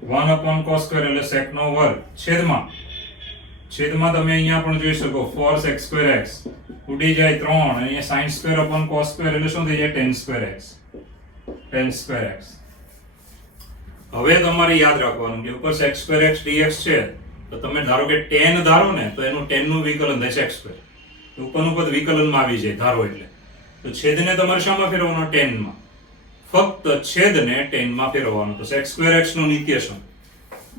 1 upon cos square એટલે sec નો વર્ગ છેદમાં તમે અહીંયા પણ જોઈ શકો 4 sec2x ઉડી જાય 3 અને અહીંયા sin square upon cos square એટલે શું થઈ જાય tan સ્ક્વેર x. હવે તમારે યાદ રાખવાનું કે ઉપર sec2x dx છે તો તમે ધારો કે tan ધારો ને તો એનું tan નું વિકલન થાય sec2. ઉપરનું પદ વિકલનમાં આવી જાય ધારો એટલે. તો છેદને તમારે શામાં ફેરવવાનો tan માં. ફક્ત છેદને tan માં ફેરવવાનો. તો sec2x નું નિત્યસમ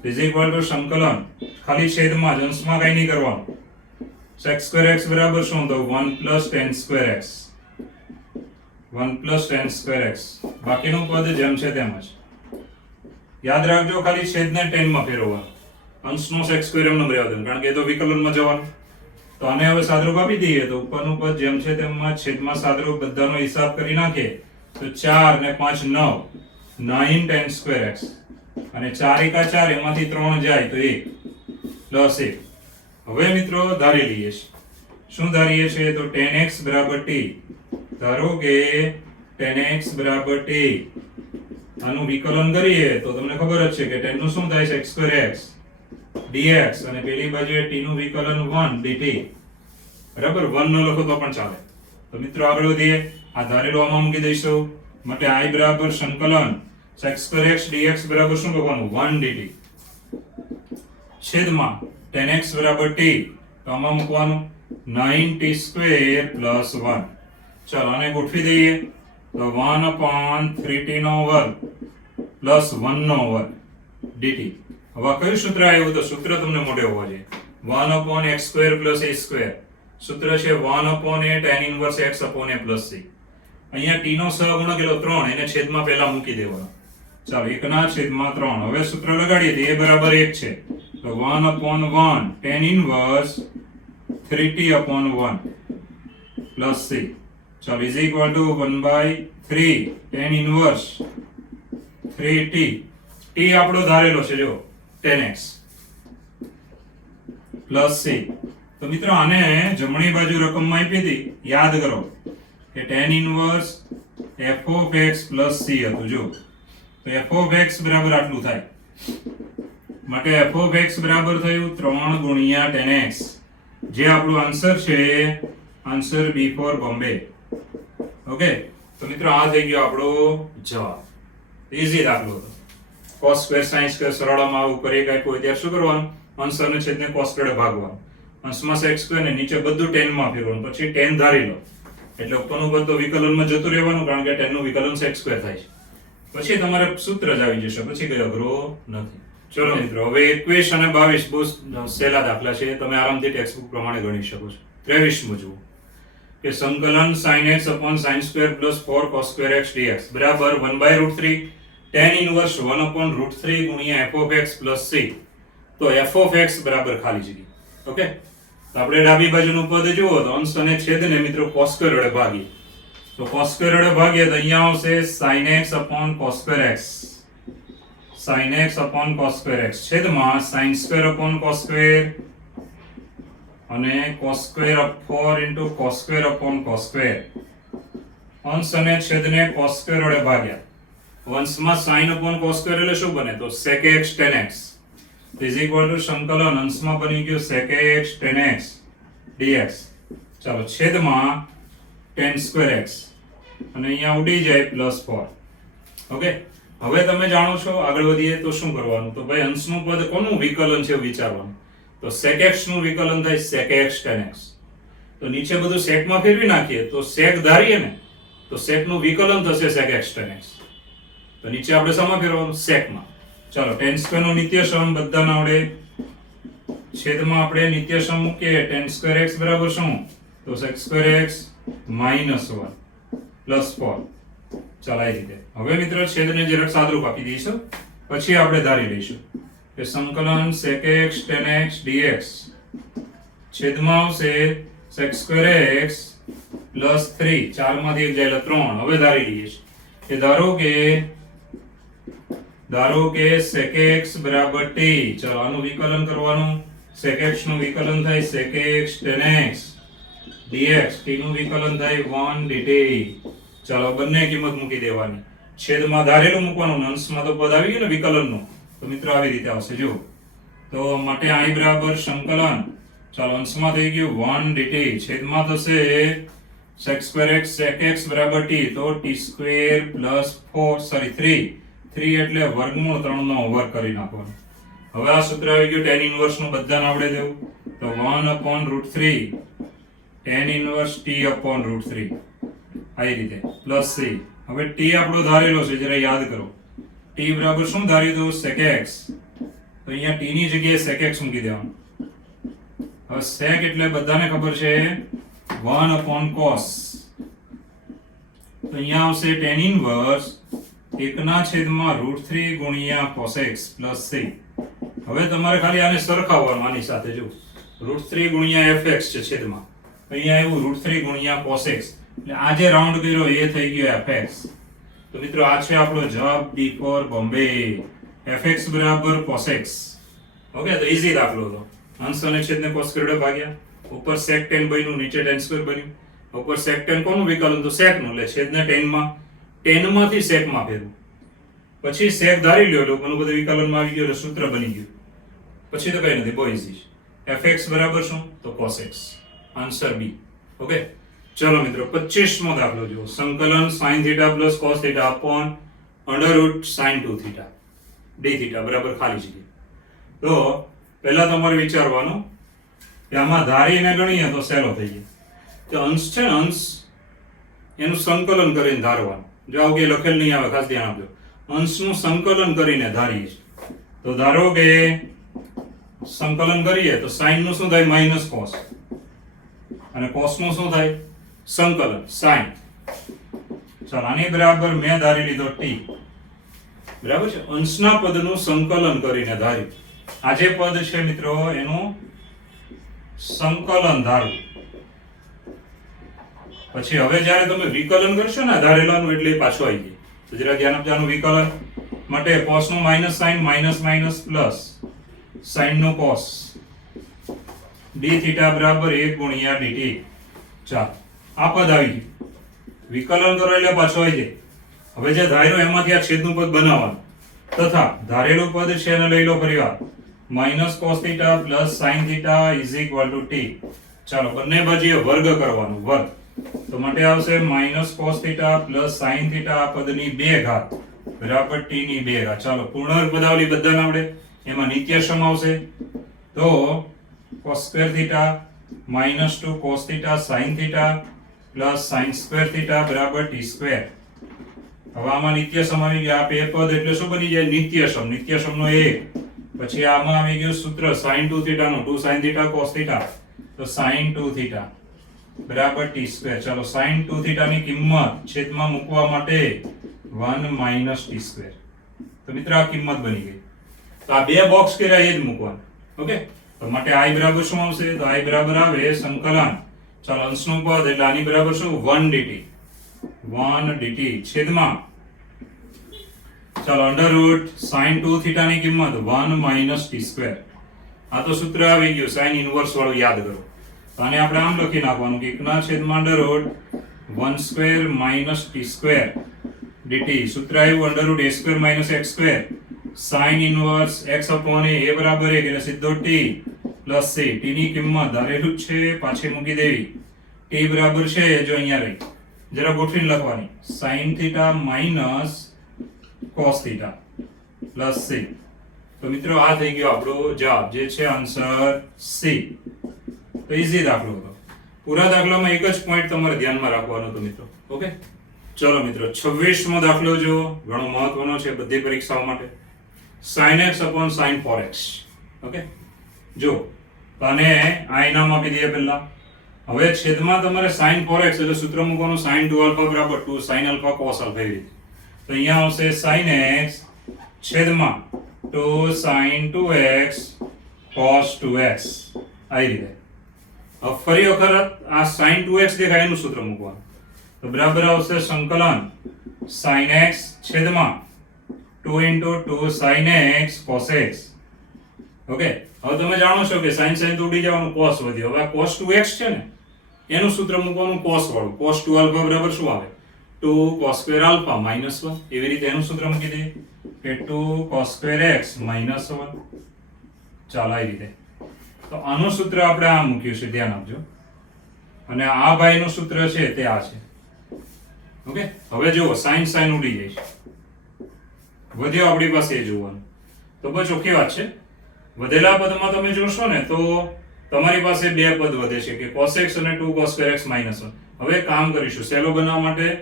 is equal to સંકલન ખાલી છેદમાં જ અંશમાં કઈ નહીં કરવાનું. sec2x બરાબર શું તો 1 plus tan square x 1 plus tan square x. બાકીનું પદ જેમ છે તેમ જ યાદ રાખજો, ખાલી છેદને tan માં ફેરવવાનો. અંશનો sec2 એમ નંબર આવશે કારણ કે એ તો વિકલનમાં જવાનું. તો આને હવે સાદરૂપ આપી દઈએ તો ઉપરનું પદ જેમ છે તેમ છેદમાં સાદરૂપ બધાનો હિસાબ કરી નાખીએ તો 4 ને 5 9 9 tan square x અને 4 એકા 4 એમાંથી 3 જાય તો 1 પ્લસ 1. હવે મિત્રો ધારી લઈએ શું ધારીએ છીએ તો tan x બરાબર t. ધારો કે tan x બરાબર t આનું વિકલન કરીએ તો તમને ખબર જ છે કે tan નું શું થાય sec2x dx અને પેલી બાજુએ t નું વિકલન 1 dt. બરાબર 1 નો લખો તો પણ ચાલે. તો મિત્રો આગળ વધીએ. આ ધારેલું આમાં મૂકી દઈશું. માટે I બરાબર સંકલન sec2x dx બરાબર શું લખવાનું 1 dt છેદમાં tan x બરાબર t તો આમાં મૂકવાનું 9t સ્ક્વેર પ્લસ 1. ચાલો આને ગોઠવી દઈએ તો 1 upon 3t નો વર્ગ પ્લસ 1 નો વર્ગ dt. હવે કયું સૂત્ર આવ્યું તો સૂત્ર તમને મોઢે હોવા જોઈએ 1 upon x square plus a square. સૂત્ર છે 1 upon a tan inverse x upon a plus c. અહીંયા t નો સહગુણક કેટલો 3 એને છેદમાં પહેલા મૂકી દેવાનો. ચાલો 1 ના છેદમાં 3. હવે સૂત્ર લગાડીએ તો a બરાબર 1 છે તો 1 upon 1 tan inverse 3t upon 1 plus c. ચાલો is equal to 1 by 3 tan inverse 3t. t આપણો ધારેલો છે જો tan x પ્લસ c. તો મિત્રો આને જમણી બાજુ રકમમાં આપી હતી યાદ કરો કે tan inverse f of x plus c હતું. જો તો f of x બરાબર આટલું થાય માટે f of x બરાબર થયું 3 ગુણ્યા tan x જે આપણો આન્સર છે answer B for Bombay. Okay તો મિત્રો આ થઈ ગયો આપણો જવાબ. ઈઝી દાખલો હતો. cos સ્ક્વેર sin સ્ક્વેર સરળમાં ઉપર એક આપ્યો હોય ત્યારે શું કરવાનું અંશ અને છેદને cos વડે ભાગવાનું. અંશમાં sec સ્ક્વેર ને નીચે બધું tan માં ફેરવવાનું. પછી tan ધારી લો એટલે ઉપરનું પદ તો વિકલનમાં જતું રહેવાનું કારણ કે tan નું વિકલન sec સ્ક્વેર થાય છે. પછી તમારે સૂત્ર જ આવી જશે. પછી કઈ અઘરો નથી. ચલો મિત્રો હવે 21 અને 22 બહુ સહેલા દાખલા છે. તમે આરામથી ટેક્સ્ટ બુક પ્રમાણે ગણી શકો છો. 23મો જુઓ કે સંકલન sin x upon sin square plus 4 cos square x dx બરાબર 1/√3 tan inverse 1 upon √3 ગુણ્યા f of x plus c. તો f of x બરાબર ખાલી જગ્યા. ઓકે તો આપણે ડાબી બાજુનું પદ જુઓ તો અંશ અને છેદને મિત્રો cos square વડે ભાગીએ તો cos square વડે ભાગીએ તો અહીંયા આવશે sin x upon cos square x sin x upon cos square x છેદમાં sin square upon cos square અને cos square up 4 into cos square upon cos square. અંશ અને છેદને cos square વડે ભાગ્યા. અંશમાં sin upon cos square એટલે શું બને તો sec x tan x is equal to સંકલન અંશમાં બની ગયું sec x tan x dx. ચાલો છેદમાં tan square x અને અહીંયા ઉડી જાય +4. ઓકે હવે તમે જાણો છો આગળ વધીએ તો શું કરવાનું તો ભાઈ અંશનું પદ કોનું વિકલન છે વિચારવાનું. તો sec x નું વિકલન થાય sec x tan x. તો નીચે બધું sec માં ફેરવી નાખીએ તો sec ધારીએ ને તો sec નું વિકલન થશે sec x tan x. તો નીચે આપણે શામાં ફેરવવાનું sec માં. ચાલો tan સ્ક્વેર નો નિત્યસમ બધાને આવડે. છેદમાં આપણે નિત્યસમ મૂકીએ tan સ્ક્વેર x બરાબર શું તો sec સ્ક્વેર x -1 +4. ચાલો આ રીતે. હવે મિત્રો છેદને જરાક સાદરૂપ આપી દઈશું પછી આપણે ધારી લઈશું કે સંકલન sec x tan x dx છેદમાં આવશે sec square x +3 4 માંથી 1 જાય એટલે 3. હવે ધારી લઈએ કે ધારો કે sec x બરાબર t. ચાલો આનું વિકલન કરવાનું. sec x નું વિકલન થાય sec x tan x dx t નું વિકલન થાય 1 dt. ચાલો બંને કિંમત મૂકી દેવાની, છેદમાં ધારેલું મૂકવાનું, અંશમાં તો પદ આવી ગયું ને વિકલનનું, તો મિત્રો આવી રીતે આવશે. જો તો માટે i બરાબર સંકલન, ચાલો અંશમાં થઈ ગયું 1 dt, છેદમાં થશે sec square x sec x બરાબર t, તો t square plus 3 એટલે વર્ગમૂળ 3 નો વર્ગ કરી નાખવાનો. હવે આ સૂત્ર આવી ગયું tan ઇન્વર્સ નું, બધાને આવડે દેવું, તો 1/√3 tan ઇન્વર્સ t/√3 આવી રીતે પ્લસ c. હવે t આપણો ધારેલો છે, જરા યાદ કરો, t બરાબર શું ધાર્યું હતું, sec x, તો અહીંયા t ની જગ્યાએ sec x મૂકી દેવાનું. હવે sec એટલે બધાને ખબર છે 1/cos, તો અહીંયા આવશે tan ઇન્વર્સ 1/√3 ગુણ્યા cos x પ્લસ c. હવે તમારે ખાલી આને સરખાવવાનું આની સાથે. જો √3 ગુણ્યા fx છે છેદમાં, અહીંયા આવ્યું √3 ગુણ્યા cos x, એટલે આ જે રાઉન્ડ કર્યો એ થઈ ગયો fx. તો મિત્રો આ છે આપણો જવાબ, D ફોર બોમ્બે, fx બરાબર cos x. ઓકે, તો ઈઝી દાખલો હતો. અંશ અને છેદને cos સ્ક્વેર ભાગ્યા, ઉપર sec tan બન્યું, નીચે tan સ્ક્વેર બન્યું. ઉપર sec tan કોનું વિકલન, તો sec નું, એટલે છેદને tan માંથી sec માં ફેરવું, પછી sec ધારી લ્યો, લોકોનું બધું વિકલનમાં આવી ગયું, એટલે સૂત્ર બની ગયું. પછી તો કઈ નથી, બહુ ઈઝી છે. fx બરાબર શું, તો cos x, answer B. Okay, ચલો મિત્રો 25મો દાખલો જુઓ. સંકલન sin θ plus cos θ upon √sin 2θ dθ બરાબર ખાલી જગ્યા. તો પહેલા તમારે વિચારવાનું કે આમાં ધારીને ગણીએ તો સહેલો થઈ જાય. તો અંશ છે ને, અંશ એનું સંકલન કરીને ધારવાનું. જો આવું કે લખેલ નહીં આવે, ખાસ ધ્યાન આપજો. અંશનું સંકલન કરીને ધારીએ, તો ધારો કે સંકલન કરીએ તો sin નું શું થાય, માઇનસ cos, અને cos નું શું થાય, સંકલન sin. ચાલો આની બરાબર મેં ધારી લીધો t, બરાબર છે. અંશના પદનું સંકલન કરીને ધાર્યું. આ જે પદ છે મિત્રો એનું સંકલન ધારવું. પછી હવે જ્યારે તમે વિકલન કરશો ને ધારેલાનું, એટલે પાછો આવી જાય. તો જરા ધ્યાન આપજો. વિકલન માટે cos નું minus sin, minus minus plus sin નું cos, dθ બરાબર 1 ગુણ્યા dt. ચાલો આ પદ આવી ગયું, વિકલન કરો એટલે પાછો આવી જાય. હવે જે ધાર્યો એમાંથી આ છેદનું પદ બનાવવાનું, તથા ધારેલું પદ છે એને લઈ લો પરિવાર, minus cos θ plus sin θ is equal to t. ચાલો બંને બાજુએ વર્ગ કરવાનું, વર્ગ, તો માટે આવશે માઇનસ cos θ પ્લસ sin θ પદની 2 ઘાત બરાબર t ની 2 ઘાત. ચાલો પૂર્ણ પદાવલી બધાને આવડે, એમાં નિત્યસમ આવશે, તો cos square θ minus 2 cos θ sin θ plus sin square θ બરાબર t સ્ક્વેર. હવે આમાં નિત્યસમ આવી ગયા, આ બે પદ એટલે શું બની જાય, નિત્યસમ, નિત્યસમનો 1. પછી આમાં આવી ગયું સૂત્ર sin 2θ નું, 2 sin θ cos θ, તો sin 2θ બરાબર t સ્ક્વેર. ચાલો sin 2θ ની કિંમત છેદમાં મૂકવા માટે 1 માઇનસ t સ્ક્વેર. તો મિત્રો આ કિંમત બની ગઈ. તો આ બે બોક્સ કર્યા એ જ મૂકવાનું. ઓકે, તો માટે i બરાબર શું આવશે, તો i બરાબર આવે સંકલન, ચાલો અંશનું પદ એટલે આની બરાબર શું, 1 dt, 1 dt છેદમાં, ચાલો અંડરરૂટ sin 2θ ની કિંમત 1 માઇનસ t સ્ક્વેર. આ તો સૂત્ર આવી ગયું sin ઇન્વર્સ વાળું, યાદ કરો. તો આને આપણે આમ લખી નાખવાનું કે 1 છેદમાં under root 1 square minus t square dt. સૂત્ર આવ્યું under root a square minus x square sin inverse x upon a બરાબર 1, એટલે સીધો t પ્લસ c. t ની કિંમત ધારેલું જ છે, પાછી મૂકી દેવી. t બરાબર છે, જો અહીંયા રહી, જરા ગોઠવીને લખવાની, sin θ minus cos θ plus c. તો મિત્રો આ થઈ ગયો આપણો જવાબ, જે છે આન્સર c. તો ઈઝી દાખલો હતો. પૂરા દાખલામાં એક જ પોઈન્ટ તમારે ધ્યાનમાં રાખવાનો હતો મિત્રો. ઓકે, ચલો મિત્રો 26મો દાખલો જો, ઘણો મહત્વનો છે બધી પરીક્ષાઓ માટે. sin x upon sin 4x. Okay, જો અને આ ઇનામ આપી દઈએ પહેલા. હવે છેદમાં તમારે sin 4x એટલે સૂત્ર મૂકવાનું, sin 2α બરાબર 2 sin α cos α એવી રીતે. તો અહીંયા આવશે sin x છેદમાં 2 sin 2x cos 2x આવી રીતે. હવે ફરી વખત આ sin 2x દેખાય એનું સૂત્ર મૂકવાનું, તો બરાબર આવશે સંકલન sin x છેદમાં 2 into 2 sin x cos x. Okay, હવે તમે જાણો છો કે sin sin તો ઉડી જવાનું, cos વધ્યો. હવે આ cos 2x છે ને, એનું સૂત્ર મૂકવાનું cos વાળું. cos 2 આલ્ફા બરાબર શું આવે? 2 cos સ્ક્વેર આલ્ફા -1. એવી રીતે એનું સૂત્ર મૂકી દઈએ કે 2 cos સ્ક્વેર x -1. ચાલો આ રીતે. તો આનું સૂત્ર આપણે આ મૂક્યું છે, ધ્યાન આપજો. અને આ ભાઈનું સૂત્ર છે તે આ છે. ઓકે, હવે જુઓ sin ઉડી જાય છે. વધ્યો આપણી પાસે એ જોવાનું. તો બહુ ચોખ્ખી વાત છે. વધેલા પદમાં તમે જોશો ને તો તમારી પાસે બે પદ વધે છે કે cos x અને 2 cos square x -1. હવે કામ કરીશું સહેલો બનાવવા માટે.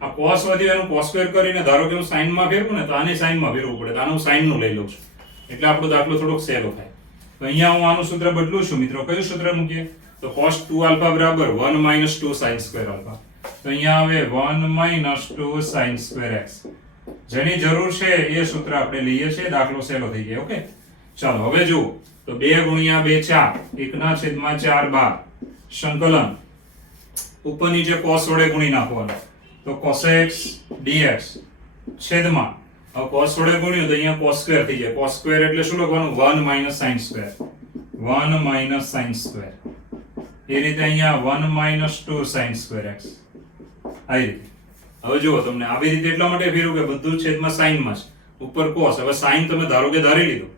આ cos વધ્યો એનું cos સ્ક્વેર કરીને ધારો કે હું sin માં ફેરવું ને તો આને sin માં ફેરવવું પડે. તો આનું sin નું લઈ લઉં છું એટલે આપણો દાખલો થોડોક સહેલો થાય. તો અહીંયા હું આનું સૂત્ર બદલું છું મિત્રો. કયું સૂત્ર મૂકીએ? તો cos 2 આલ્ફા બરાબર 1 - 2 sin સ્ક્વેર આલ્ફા. તો અહીંયા આવે 1 - 2 sin સ્ક્વેર x. જેની જરૂર છે એ સૂત્ર આપણે લઈએ છીએ. દાખલો સહેલો થઈ જાય. ઓકે, ચાલો હવે જુઓ. તો 2 × 2 4 1/4 12 સંકલન ઉપર નીચે cos વડે ગુણી નાખવાનું. તો cos x dx છેદમાં હવે cos વડે ગુણ્યું તો અહીંયા cos સ્ક્વેર થઈ જાય. cos સ્ક્વેર એટલે શું લખવાનું? 1 - sin સ્ક્વેર. 1 - sin square. એ રીતે અહીંયા 1 - 2 sin સ્ક્વેર x. આ રીતે. હવે જુઓ તમને આવી રીતે એટલા માટે ફેરવું કે બધું છેદમાં sin માં છે, ઉપર cos. હવે sin તમે ધારો કે ધારી લીધું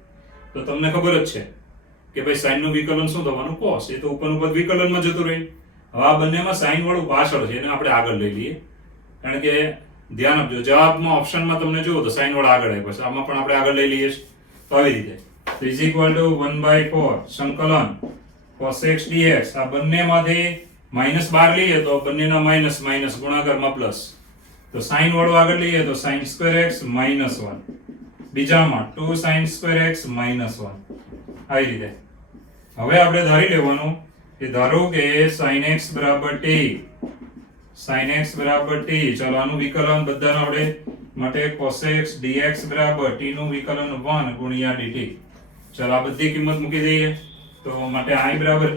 તો તમને ખબર જ છે કે ભાઈ sin નું વિકલન શું થવાનું? cos. એ તો ઉપરનું પદ વિકલનમાં જતું રહે. હવે આ બંનેમાં sin વાળું પાછળ છે, એને આપણે આગળ લઈ લઈએ. કારણ કે ધ્યાન આપજો, જવાબમાં ઓપ્શનમાં તમને જુઓ તો sin વાળા આગળ આવ્યો છે, આમાં પણ આપણે આગળ લઈ લઈએ છીએ. તો આવી રીતે તો ઇઝ ઇક્વલ ટુ 1/4 સંકલન cos x dx. આ બંનેમાંથી -12 લઈએ તો બંનેના માઇનસ માઇનસ ગુણાકારમાં પ્લસ. તો sin વાળું આગળ લઈએ તો sin સ્ક્વેર x -1. બીજામાં 2 sin સ્ક્વેર x -1. આવી રીતે. હવે આપણે ધારી લેવાનું કે ધારો કે sin x બરાબર t. sin x બરાબર t. ચાલો આનું વિકલન બધાના આપણે માટે cos x dx બરાબર t નું વિકલન 1 ગુણ્યા dt. ચાલો આ બધી કિંમત મૂકી દઈએ. તો માટે I બરાબર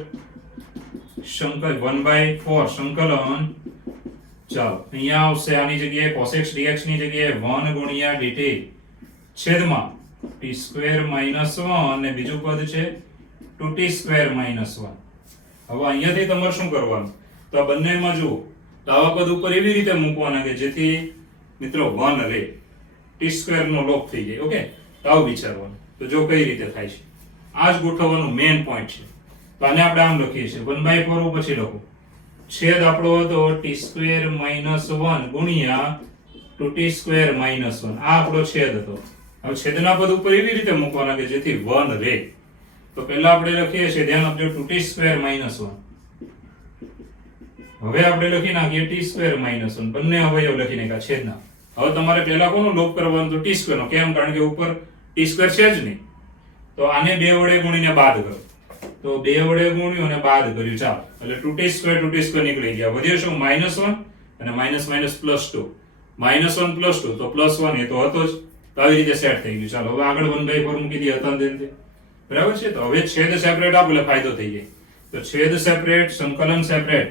1/4 સંકલન. ચાલો અહીંયા આવશે આની જગ્યાએ cos x dx ની જગ્યાએ 1 ગુણ્યા dt છેદમાં t સ્ક્વેર -1 અને બીજું પદ છે 2t સ્ક્વેર -1. હવે અહીંયાથી તમારે શું કરવાનું? તો આ બંનેમાં જુઓ તો આવા પદ ઉપર એવી રીતે મૂકવાના કે જેથી મિત્રો 1 રહે, t સ્ક્વેર નો લોપ થઈ જાય. ઓકે, તો આવું વિચારવાનું. તો જો કઈ રીતે થાય છે આ જ ગોઠવવાનું મેઇન પોઈન્ટ છે. તો આને આપણે આમ લખીએ છીએ 1/4 પછી લખો છેદ આપણો હતો t સ્ક્વેર -1 ગુણ્યા 2t સ્ક્વેર -1. આ આપણો છેદ હતો. હવે છેદના પદ ઉપર એવી રીતે મૂકવાના કે જેથી 1 રહે. તો પહેલા આપણે લખીએ છીએ, ધ્યાન આપજો, 2t સ્ક્વેર -1. હવે આપણે લખી નાખીએ t સ્ક્વેર -1. બંને અવયવ લખી નાખ્યા છેદના. હવે તમારે પહેલા કોનો લોપ કરવાનો? તો t સ્ક્વેર નો. કેમ? કારણ કે ઉપર t સ્ક્વેર છે જ નહીં. તો આને 2 વડે ગુણીને બાદ કરો. તો 2 વડે ગુણ્યું અને બાદ કર્યું. ચાલો એટલે 2t સ્ક્વેર નીકળી ગયા. વધ્યો શું? -1 અને માઇનસ +2. -1 + 2 તો +1 એ તો હતો જ. તો આવી રીતે સેટ થઈ ગયું. ચાલો હવે આગળ 1/4 મૂકી દઈએ હતા દે. બરાબર છે. તો હવે છેદ સેપરેટ આપો એટલે ફાયદો થઈ જાય. તો છેદ સેપરેટ સંકલન સેપરેટ.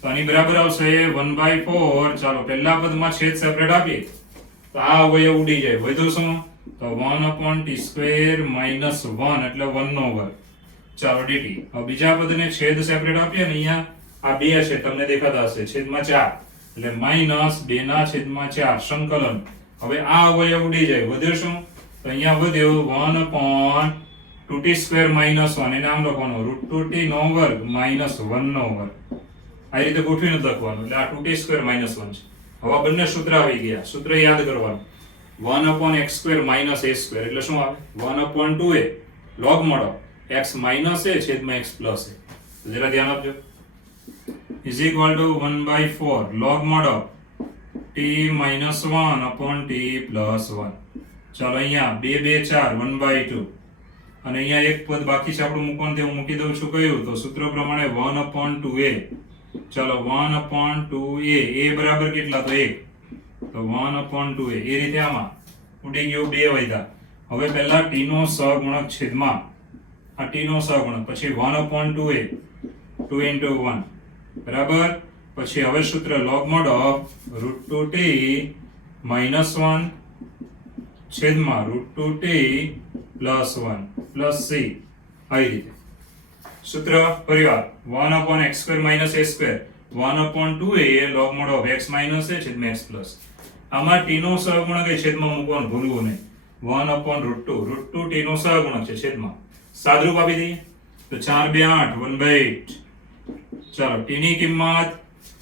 તો આની બરાબર આવશે 1/4. ચાલો પહેલા પદમાં છેદ સેપરેટ આપીએ તો આ અવયવ ઉડી જાય. વધ્યું શું? તો 1/t સ્ક્વેર -1 એટલે 1/. ચાલો dt. હવે બીજા પદને છેદ સેપરેટ આપીએ ને અહીંયા આ 2 છે તમને દેખાતા હશે છેદમાં 4 એટલે -2/4 સંકલન. હવે આ અવયવ ઉડી જાય. વધ્યો શું? તો અહીંયા વધ્યો 1/2t સ્ક્વેર -1. એને આમ લખવાનું √2t નો વર્ગ -1 નો વર્ગ. આ રીતે ગોઠવીને લખવાનું. એટલે આ 2t સ્ક્વેર -1 છે. હવે આ બંને સૂત્ર આવી ગયા. સૂત્ર યાદ કરવાનું 1/x² - a² એટલે શું આવે? 1/2a log mod x minus a છેદમાં x plus a. તો જરા ધ્યાન આપજો. is equal to 1/4 log mod t - 1/t + 1. ચાલો અહીંયા 2 2 4 1/2 અને અહીંયા એક પદ બાકી છે આપણું મૂકવાનું, તે હું મૂકી દઉં છું. કયું? તો સૂત્ર પ્રમાણે 1/2a. ચાલો 1/2a. a બરાબર કેટલા? તો 1. તો 1/2a. એ રીતે આમાં ઉડી ગયો 2 વધ્યા. હવે પહેલા t નો સહગુણક છેદમાં આ t નો સહગુણક, પછી 1/2a 2 * 1 બરાબર. પછી હવે સૂત્ર log mod √2t - 1 છેદમાં √2t + 1 + c. આવી રીતે. સૂત્ર ફરીવાર 1/x² - a² 1/2a log mod of x minus a છેદમાં x plus. આમાં t નો સહગુણક એ છેદમાં મૂકવાનું ભૂલવું નહીં. 1/√2 √2 t નો સહગુણક છે છેદમાં. સાદરૂપ આપી દઈએ તો 4 2 8 1/8. ચાલો t ની કિંમત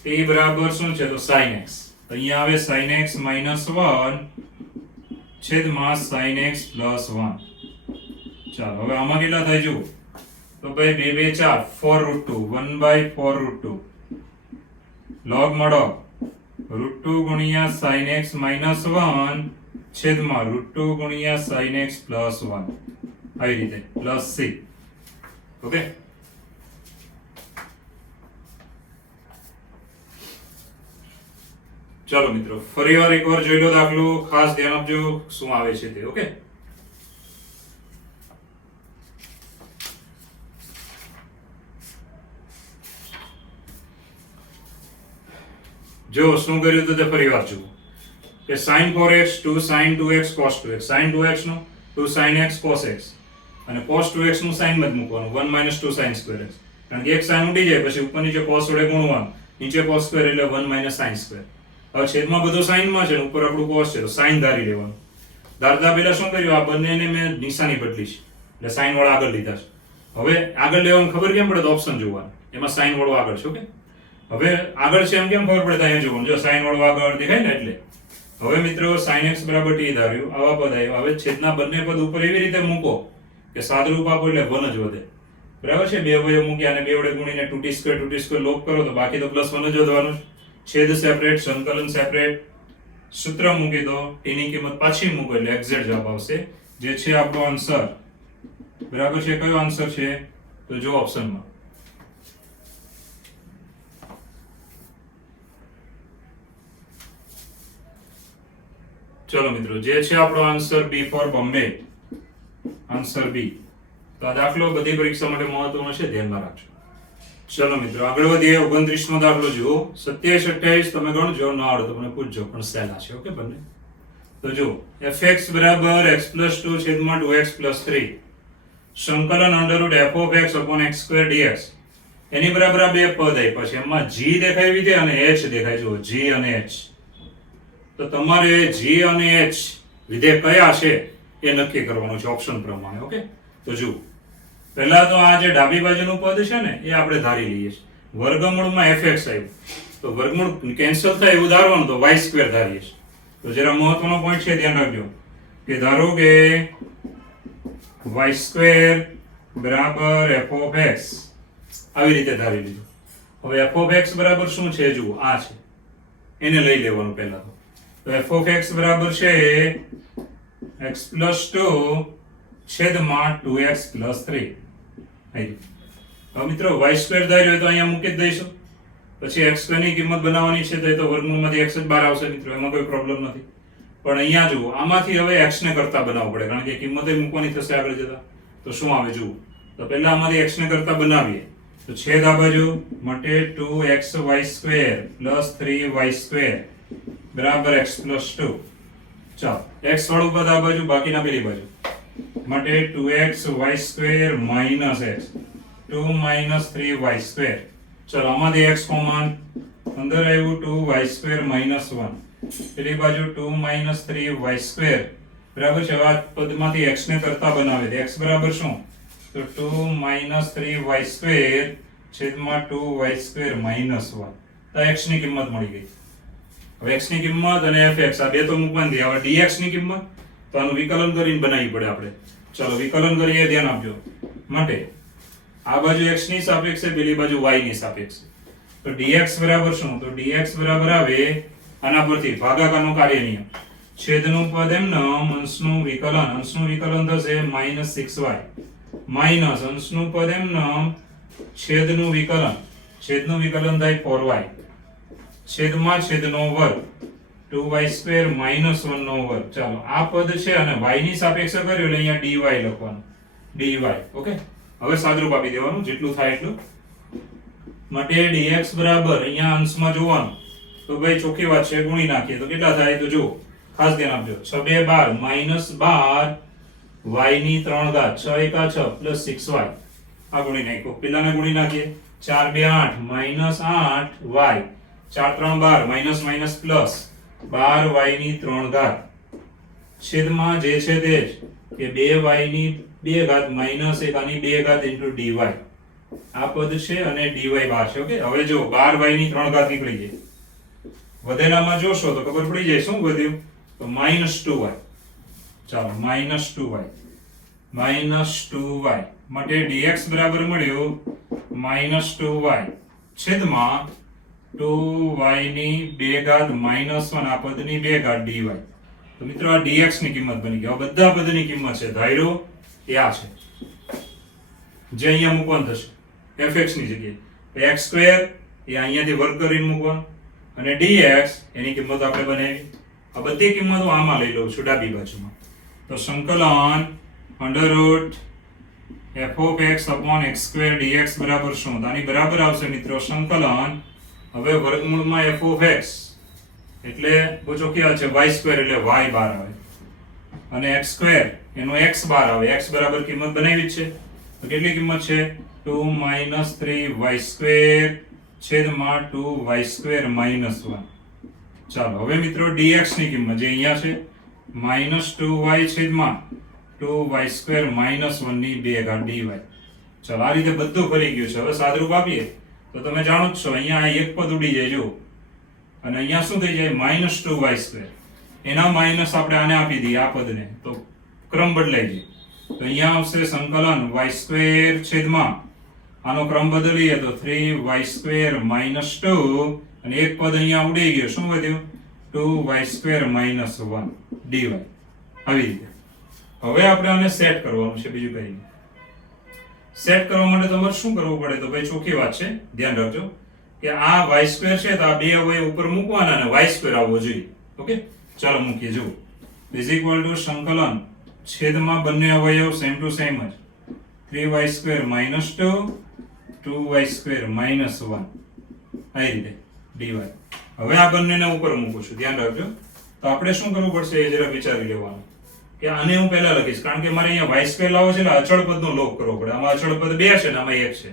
t બરાબર શું છે તો sin x. અહીંયા આવે sin x - 1 છેદમાં sin x plus 1. ચાલો હવે આમાં કેટલા થાય જો તો ભાઈ 2 2 4 4√2 1/4√2 log mod of √2 ગુણ્યા sin x - 1 છેદમાં √2 ગુણ્યા sin x plus 1 આવી રીતે પ્લસ c. ઓકે ચાલો મિત્રો ફરીવાર એકવાર જોઈ લો દાખલો, ખાસ ધ્યાન આપજો શું આવે છે તે. ઓકે જો શું કર્યું તો તે ફરીવાર જુઓ કે sin 4x 2 sin 2x cos 2x sin 2x નું 2 sin x cos x અને cos 2x નું sin મત મૂકવાનું 1 - 2 sin square x. કારણ કે એક sin ઉડી જાય પછી ઉપર નીચે cos વડે ગુણવાનું, નીચે cos square એટલે 1 - sin square. હવે છેદમાં બધું sin માં છે, ઉપર આપણું cos છે તો sin ધારી લેવાનું. ધારતા પહેલા શું કર્યું, આ બંનેને મેં નિશાની બદલી છે એટલે sin વાળા આગળ લીધા છે. હવે આગળ લેવાનું ખબર કેમ પડે તો ઓપ્શન જોવાનું, એમાં sin વાળો આગળ છે. ઓકે હવે આગળ છે એમ કેમ ખબર પડે અહીંયા જોવાનું, જો sin વાળો આગળ દેખાય ને એટલે. હવે મિત્રો sin x બરાબર t ધાર્યું, આવા પદ આવ્યા. હવે છેદના બંને પદ ઉપર એવી રીતે મૂકો કે સાદરૂપ આપો એટલે 1 જ વધે. બરાબર છે, બે અવયવ મૂક્યા અને બે વડે ગુણીને 2t² લોપ કરો તો બાકી તો +1 જ વધવાનું. છેદ સેપરેટ, સંકલન સેપરેટ, સૂત્ર મૂકી દો, t ની કિંમત પાછી મૂકો એટલે એક્ઝેક્ટ જવાબ આવશે, જે છે આપણો આન્સર. બરાબર છે, કયો આન્સર છે તો જો ઓપ્શનમાં ચલો મિત્રો, જે છે આપણો answer B for Bombay, answer B. તો આ દાખલો બધી પરીક્ષા માટે મહત્વનો છે, ધ્યાનમાં રાખજો. ચલો મિત્રો આગળ વધીએ. 29મો દાખલો જુઓ. 27 28 તમે ગણજો, ન આવડે તો મને પૂછજો, પણ સહેલા છે. ઓકે બંને. તો જો fx બરાબર x + 2 છેદમાં 2x + 3 સંકલન √f(x/x² dx) એની બરાબર આ બે પદ આપ્યા છે. એમાં g દેખાય છે અને h દેખાય. જો g અને h, તો તમારે g અને h વિધેય કયા છે એ નક્કી કરવાનું છે ઓપ્શન પ્રમાણે. ઓકે તો જો પહેલા તો આ જે ડાબી બાજુનું પદ છે ને એ આપણે ધારી લઈએ છીએ. વર્ગમૂળમાં fx આવ્યું તો વર્ગમૂળ કેન્સલ થાય એવું ધારવાનું, તો y² ધારીએ છીએ. તો જરા મહત્વનો પોઈન્ટ છે, ધ્યાન રાખજો કે ધારો કે y² બરાબર f(x) આવી રીતે ધારી લીધું. હવે f(x) બરાબર શું છે જુઓ, આ છે, એને લઈ લેવાનું પહેલા તો f(x) બરાબર છે x + 2 છેદમાં 2x + 3. હવે મિત્રો y² ધાર્યો હોય તો અહીંયા મૂકી જ દઈશું. પછી x² ની કિંમત બનાવવાની છે તો એ તો વર્ગમૂળમાંથી x જ બહાર આવશે મિત્રો, એમાં કોઈ પ્રોબ્લેમ નથી. પણ અહીંયા જુઓ, આમાંથી હવે x ને કરતા બનાવવું પડે, કારણ કે કિંમત મૂકવાની થશે આગળ જતા. તો શું આવે જુઓ, તો પહેલા આમાંથી x ને કરતા બનાવીએ તો છેદ આ બાજુ માટે 2xy² + 3y² બરાબર x + 2. ચાલો x વાળું પદ આ બાજુ, બાકીના પેલી બાજુ માટે 2xy² - x 2 - 3y². ચલો આમાંથી x કોમન, અંદર આવ્યું 2y² - 1, પેલી બાજુ 2 - 3y² બરાબર છે. આ પદમાંથી x ને કરતા બનાવે તો x બરાબર શું તો 2 - 3y² છેદમાં 2y² - 1. તો x ની કિંમત મળી ગઈ. હવે x ની કિંમત અને fx આ બે તો મૂકવાની. હવે dx ની કિંમત તો આનું વિકલન કરીને બનાવવી પડે આપણે. ચલો વિકલન કરીએ, ધ્યાન આપજો. માટે આ બાજુ x ની સાપેક્ષે, પેલી બાજુ y ની સાપેક્ષે. તો dx બરાબર શું તો dx બરાબર આવે આના પરથી ભાગાકારનો કાર્ય નિયમ, છેદનું પદ એમનું, અંશનું વિકલન થશે -6y માઈનસ અંશનું પદ એમનું, છેદનું વિકલન થાય 4y છેદમાં છેદનો વર્ગ 2y² - 1 નો વર્ગ. ચાલો આ પદ છે અને y ની સાપેક્ષે કર્યું એટલે અહીંયા dy લખવાનું, dy. ઓકે હવે સાદરૂપ આપી દેવાનું જેટલું થાય એટલું. માટે dx બરાબર અહીંયા અંશમાં જોવાનું તો ભાઈ ચોખ્ખી વાત છે, ગુણી નાખીએ તો કેટલા થાય તો જુઓ, ખાસ ધ્યાન આપજો. 6 2 12 -12 y ની 3 ઘાત 6 × 6 + 6y આ ગુણી નાખો, પેલાને ગુણી નાખીએ 4 2 8 minus 8 y 4 3 12 minus minus plus 12 y ની 3 ઘાત છેદમાં જે છે તે જ કે 2y ની 2 ઘાત માઈનસ 1 આની 2 ઘાત ઇન્ટુ dy આ પદ છે અને dy બહાર છે. ઓકે, હવે જો 12y ની 3 ઘાત નીકળી જાય, વધેલામાં જોશો તો ખબર પડી જાય શું વધ્યું તો -2y. ચાલો -2y માટે dx બરાબર મળ્યું -2y છેદમાં 2y ની 2 ઘાત -1 આ પદની 2 ઘાત dy. તો મિત્રો આ dx ની કિંમત બની ગઈ. હવે બધા પદની કિંમત છે ધાર્યો એ આ છે જે અહીંયા મૂકવાનું થશે fx ની જગ્યાએ x2 એ અહીંયાથી વર્ગ કરીને મૂકવાનું અને dx એની કિંમત આપણે બનાવી. આ બધી કિંમતો આમાં લઈ લઉં છું ડાબી બાજુમાં. તો સંકલન √f(x) x² dx બરાબર શું? તો આની બરાબર આવશે મિત્રો સંકલન, હવે વર્ગમૂળમાં f(x) એટલે બહુ ચોખ્ખી વાત છે y² એટલે y બહાર આવે અને x² એનો x બહાર આવે. x બરાબર કિંમત બનાવી છે તો કેટલી કિંમત છે 2 - 3y² છેદમાં 2y² -1. ચાલો હવે મિત્રો dx ની કિંમત જે અહીંયા છે -2y છેદમાં 2y² -1 ની 2 ઘાત dy. ચાલો આ રીતે બધું ફરી ગયું છે. હવે સાદરૂપ આપીએ તો તમે જાણો જ છો અહીંયા આ એક પદ ઉડી જાય જો, અને અહીંયા શું થઈ જાય -2y², એના માઈનસ આપણે આને આપી દઈએ આ પદને તો ક્રમ બદલાઈ જાય. તો અહીંયા આવશે સંકલન y² છેદમાં આનો ક્રમ બદલીએ તો 3y² -2 અને એક પદ અહીંયા ઉડી ગયો, શું વધ્યું 2y² -1 dy. આવી રીતે હવે આપણે આને સેટ કરવાનું છે. બીજું કંઈ નહીં. સેટ કરવા માટે તમારે શું કરવું પડે તો ભાઈ ચોખ્ખી વાત છે, ધ્યાન રાખજો કે આ y² છે તો આ બે અવયવ ઉપર મૂકવાના અને y² આવવો જોઈએ. ઓકે, ચાલો મૂકીએ. જો ઇઝ ઇક્વલ ટુ સંકલન છેદમાં બંને અવયવ સેમ ટુ સેમ જ 3y² -2 2y² -1 આ રીતે dy. હવે આ બંનેને ઉપર મૂકું છું, ધ્યાન રાખજો. તો આપણે શું કરવું પડશે એ જરા વિચારી લેવાનું કે આને હું પહેલા લખીશ કારણ કે મારે અહીંયા y² લાવો છે એટલે અચળ પદનો લોપ કરવો પડે. આમાં અચળ પદ 2 છે ને આમાં 1 છે,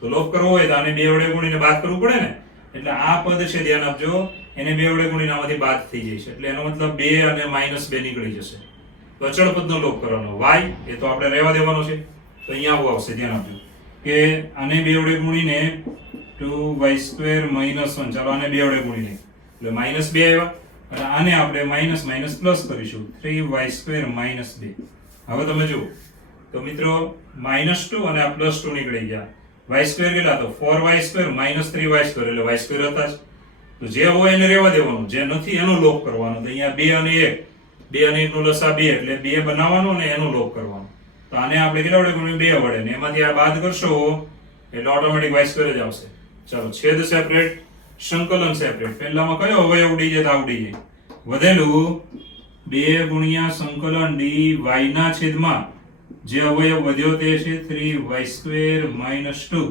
તો લોપ કરવો હોય તો આને 2 વડે ગુણીને બાદ કરવું પડે ને. એટલે આ પદ છે ધ્યાન આપજો, એને 2 વડે ગુણીને આમાંથી બાદ થઈ જાય છે એટલે એનો મતલબ 2 અને -2 નીકળી જશે. તો અચળ પદનો લોપ કરવાનો y એ તો આપણે રહેવા દેવાનો છે. તો અહીંયા આવું આવશે, ધ્યાન આપજો કે આને 2 વડે ગુણીને 2y² -1. ચાલો આને 2 વડે ગુણી લઈએ એટલે -2 આવ્યા અને આને આપણે માઈનસ માઈનસ પ્લસ કરીશું 3y² -2. હવે તમે જુઓ તો મિત્રો -2 અને આ +2 નીકળી ગયા. y² કેટલા તો 4y² -3y² એટલે y² હતા જ. તો જે હોય એને રહેવા દેવાનું, જે નથી એનો લોપ કરવાનો. તો અહીંયા 2 અને 1 2 અને 1 નો લસા 2 એટલે 2 બનાવવાનો અને એનો લોપ કરવાનો. તો આને આપણે કેટલા વડે ગુણીએ 2 વડે ને એમાંથી આ બાદ કરશો એટલે ઓટોમેટિક y² જ આવશે. ચાલો છેદ સેપરેટ સંકલન સેપરેટ. પહેલામાં કયો અવયવ ઉડી જાય તો આ ઉડી જાય. વધેલું 2 ગુણ્યા સંકલન dy ના છેદમાં જે અવયવ વધ્યો તે છે 3y² -2.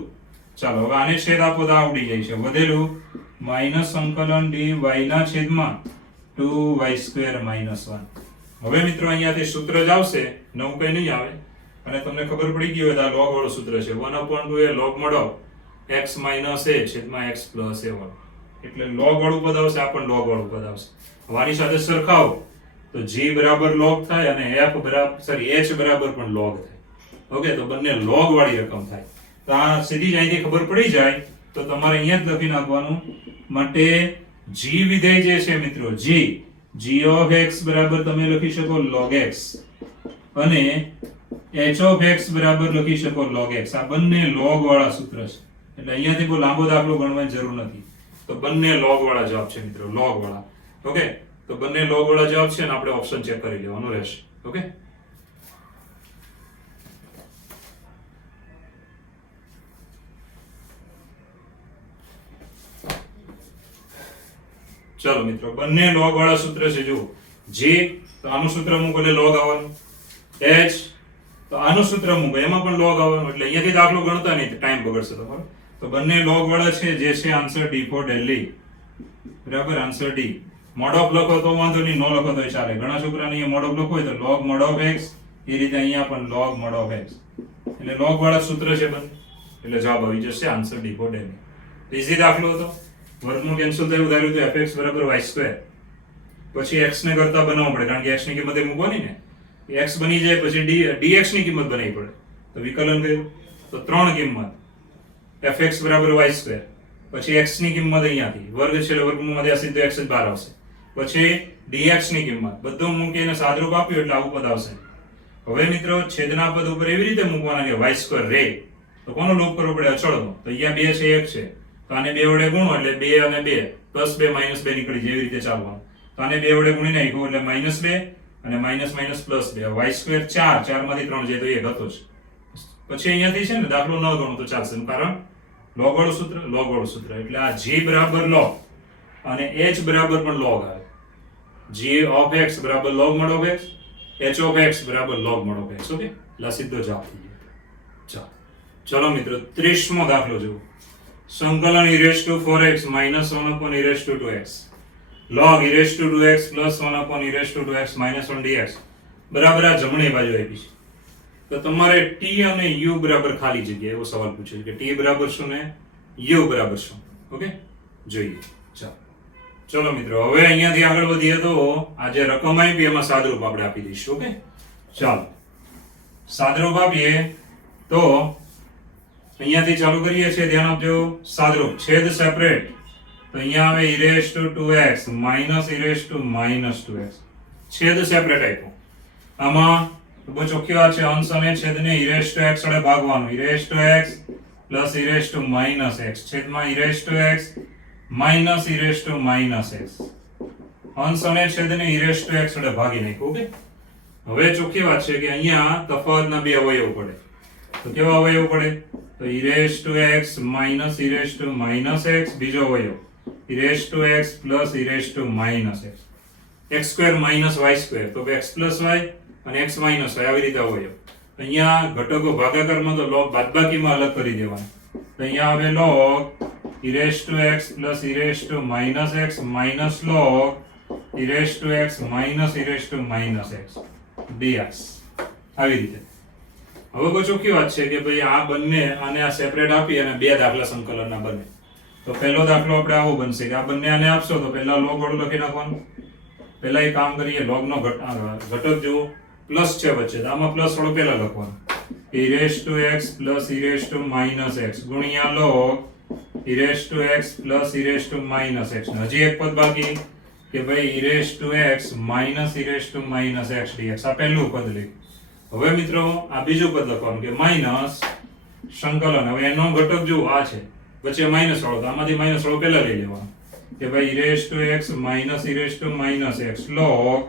ચાલો હવે આને છેદ આપો તો આ ઉડી જાય છે. વધેલું માઈનસ સંકલન dy ના છેદમાં 2y² -1. હવે મિત્રો અહીંયાથી સૂત્ર જ આવશે, નવું કંઈ નહીં આવે. અને તમને ખબર પડી ગઈ હોય તો આ log વાળું સૂત્ર છે 1/2 એ log મળો x - a છેદમાં x + a વાળું. એટલે log વાળું પદ આવશે, આ પણ log વાળું પદ આવશે. આની સાથે સરખાવો તો g બરાબર log થાય અને h બરાબર પણ log થાય. ઓકે, તો બંને log વાળી રકમ થાય. તો આ સીધી જ અહીંથી ખબર પડી જાય તો તમારે અહીંયા જ લખી નાખવાનું. માટે g વિધેય જે છે મિત્રો g of x બરાબર તમે લખી શકો log x અને h of x બરાબર લખી શકો log x. આ બંને log વાળા સૂત્ર છે એટલે અહીંયાથી કોઈ લાંબો દાખલો ગણવાની જરૂર નથી. તો બંને log વાળા જવાબ છે મિત્રો, log વાળા. ઓકે, તો બંને log વાળા જવાબ છે ને આપણે ઓપ્શન ચેક કરી લેવાનું રહેશે. ઓકે, ચાલો મિત્રો બંને log વાળા સૂત્ર છે. જુઓ g તો આનું સૂત્ર મૂકો એટલે log આવવાનું, h તો આનું સૂત્ર મૂકો એમાં પણ log આવવાનું. એટલે અહીંયાથી દાખલો ગણતા નહીં, ટાઈમ બગડશે તમારો. તો બંને log વાળા છે જે છે આન્સર D for Delhi. બરાબર, આન્સર D. મોડ ઓફ લખો તો વાંધો નહીં, નો લખો તો ચાલે. ઘણા છોકરાને અહીંયા મોડ ઓફ લખો હોય તો log mod of x એ રીતે અહીંયા પણ log mod of x, એટલે log વાળા સૂત્ર છે બંને, એટલે જવાબ આવી જશે answer D four Demi. Easy દાખલો હતો. વર્ગમૂળ કેન્સલ થયું, ધાર્યું તો fx બરાબર y². પછી x ને કરતા બનાવવું પડે, કારણ કે x ની કિંમત એ મૂકવાની ને. x બની જાય પછી dx ની કિંમત બનાવવી પડે. તો વિકલન કર્યું તો 3 કિંમત fx બરાબર y². પછી x ની કિંમત અહીંયાથી વર્ગ છે એટલે વર્ગમૂળમાંથી આ સીધો x જ બહાર આવશે. પછી dx ની કિંમત બધું મૂકીને સાદરૂપ આપ્યું એટલે આવું પદ આવશે. હવે મિત્રો છેદના પદ ઉપર એવી રીતે મૂકવાના કે y² રહે. તો કોનો લોપ કરવો પડે? અચળનો. તો અહીંયા 2 છે 1 છે, તો આને 2 વડે ગુણો એટલે 2 અને 2 +2 -2 નીકળી જાય, એવી રીતે ચાલવાનું. તો આને 2 વડે ગુણી નાખ્યું એટલે -2 અને માઇનસ +2. y² 4, 4 માંથી 3 જાય તો 1 હતો જ. પછી અહીંયાથી છે ને દાખલો ન ગણો તો ચાલશે, કારણ log વાળું સૂત્ર, એટલે આ g બરાબર log અને h બરાબર પણ log આવે. g of x બરાબર log mod of x, h of x બરાબર log mod of x. Okay, એટલે સીધો જવાબ થઈ ગયો. ચલો મિત્રો 30મો દાખલો જુઓ. સંકલન e4x - 1/e2x log e2x + 1/e2x - 1 dx બરાબર આ જમણી બાજુ આપી છે. તો તમારે t અને u બરાબર ખાલી જગ્યા એવો સવાલ પૂછ્યો છે કે t બરાબર શું ને u બરાબર શું. ઓકે, જોઈએ. ચલો મિત્રો હવે અહીંયાથી આગળ વધીએ તો આ જે રકમ આપી એમાં સાદરૂપ આપણે આપી દઈશું. ઓકે, ચાલો સાદરૂપ આપીએ તો અહીંયાથી ચાલુ કરીએ છીએ. ધ્યાન આપજો. સાદરૂપ છેદ સેપરેટ, તો અહીંયા આવે e2x - e2x. છેદ સેપરેટ આપ્યો. આમાં બહુ ચોખ્ખી વાત છે, અંશ અને છેદને e2x વડે ભાગવાનું. e2x + e−x છેદમાં e2x - e−x. અંશ અને છેદને e2x વડે ભાગી નાખ્યું. ઓકે, હવે ચોખ્ખી વાત છે કે અહીંયા તફાવતના બે અવયવ પડે. તો કેવા અવયવ પડે? તો e2x - e−x, બીજો અવયવ e2x + e−x. x² - y², તો x + y અને x - y આવી રીતે અવયવ. અહીંયા ઘટકો ભાગાકારમાં તો log બાદબાકીમાં અલગ કરી દેવાનું. તો અહીંયા આવે log e2x + e−x - log e2x - e−x dx. આવી રીતે. હવે બહુ ચોખ્ખી વાત છે કે ભાઈ આ બંને આને આ સેપરેટ આપી અને બે દાખલા સંકલનના બને. તો પહેલો દાખલો આપણે આવો બનશે કે આ બંને આને આપશો તો પહેલા log વાળું લખી નાખવાનું. પહેલા એ કામ કરીએ, log નો ઘટક જુઓ પ્લસ છે વચ્ચે, તો આમાં પ્લસ વાળું પહેલા લખવાનું. e2x + e−x ગુણ્યા log e2x + e−x. હજી એક પદ બાકી કે ભાઈ e2x - e−x dx. આ પહેલું પદ લઈ. હવે મિત્રો આ બીજું પદ લખવાનું કે માઈનસ સંકલન. હવે એનો ઘટક જો આ છે વચ્ચે માઈનસ વાળો, તો આમાંથી માઈનસ વાળો પહેલા લઈ લેવાનું કે ભાઈ e2x - e−x log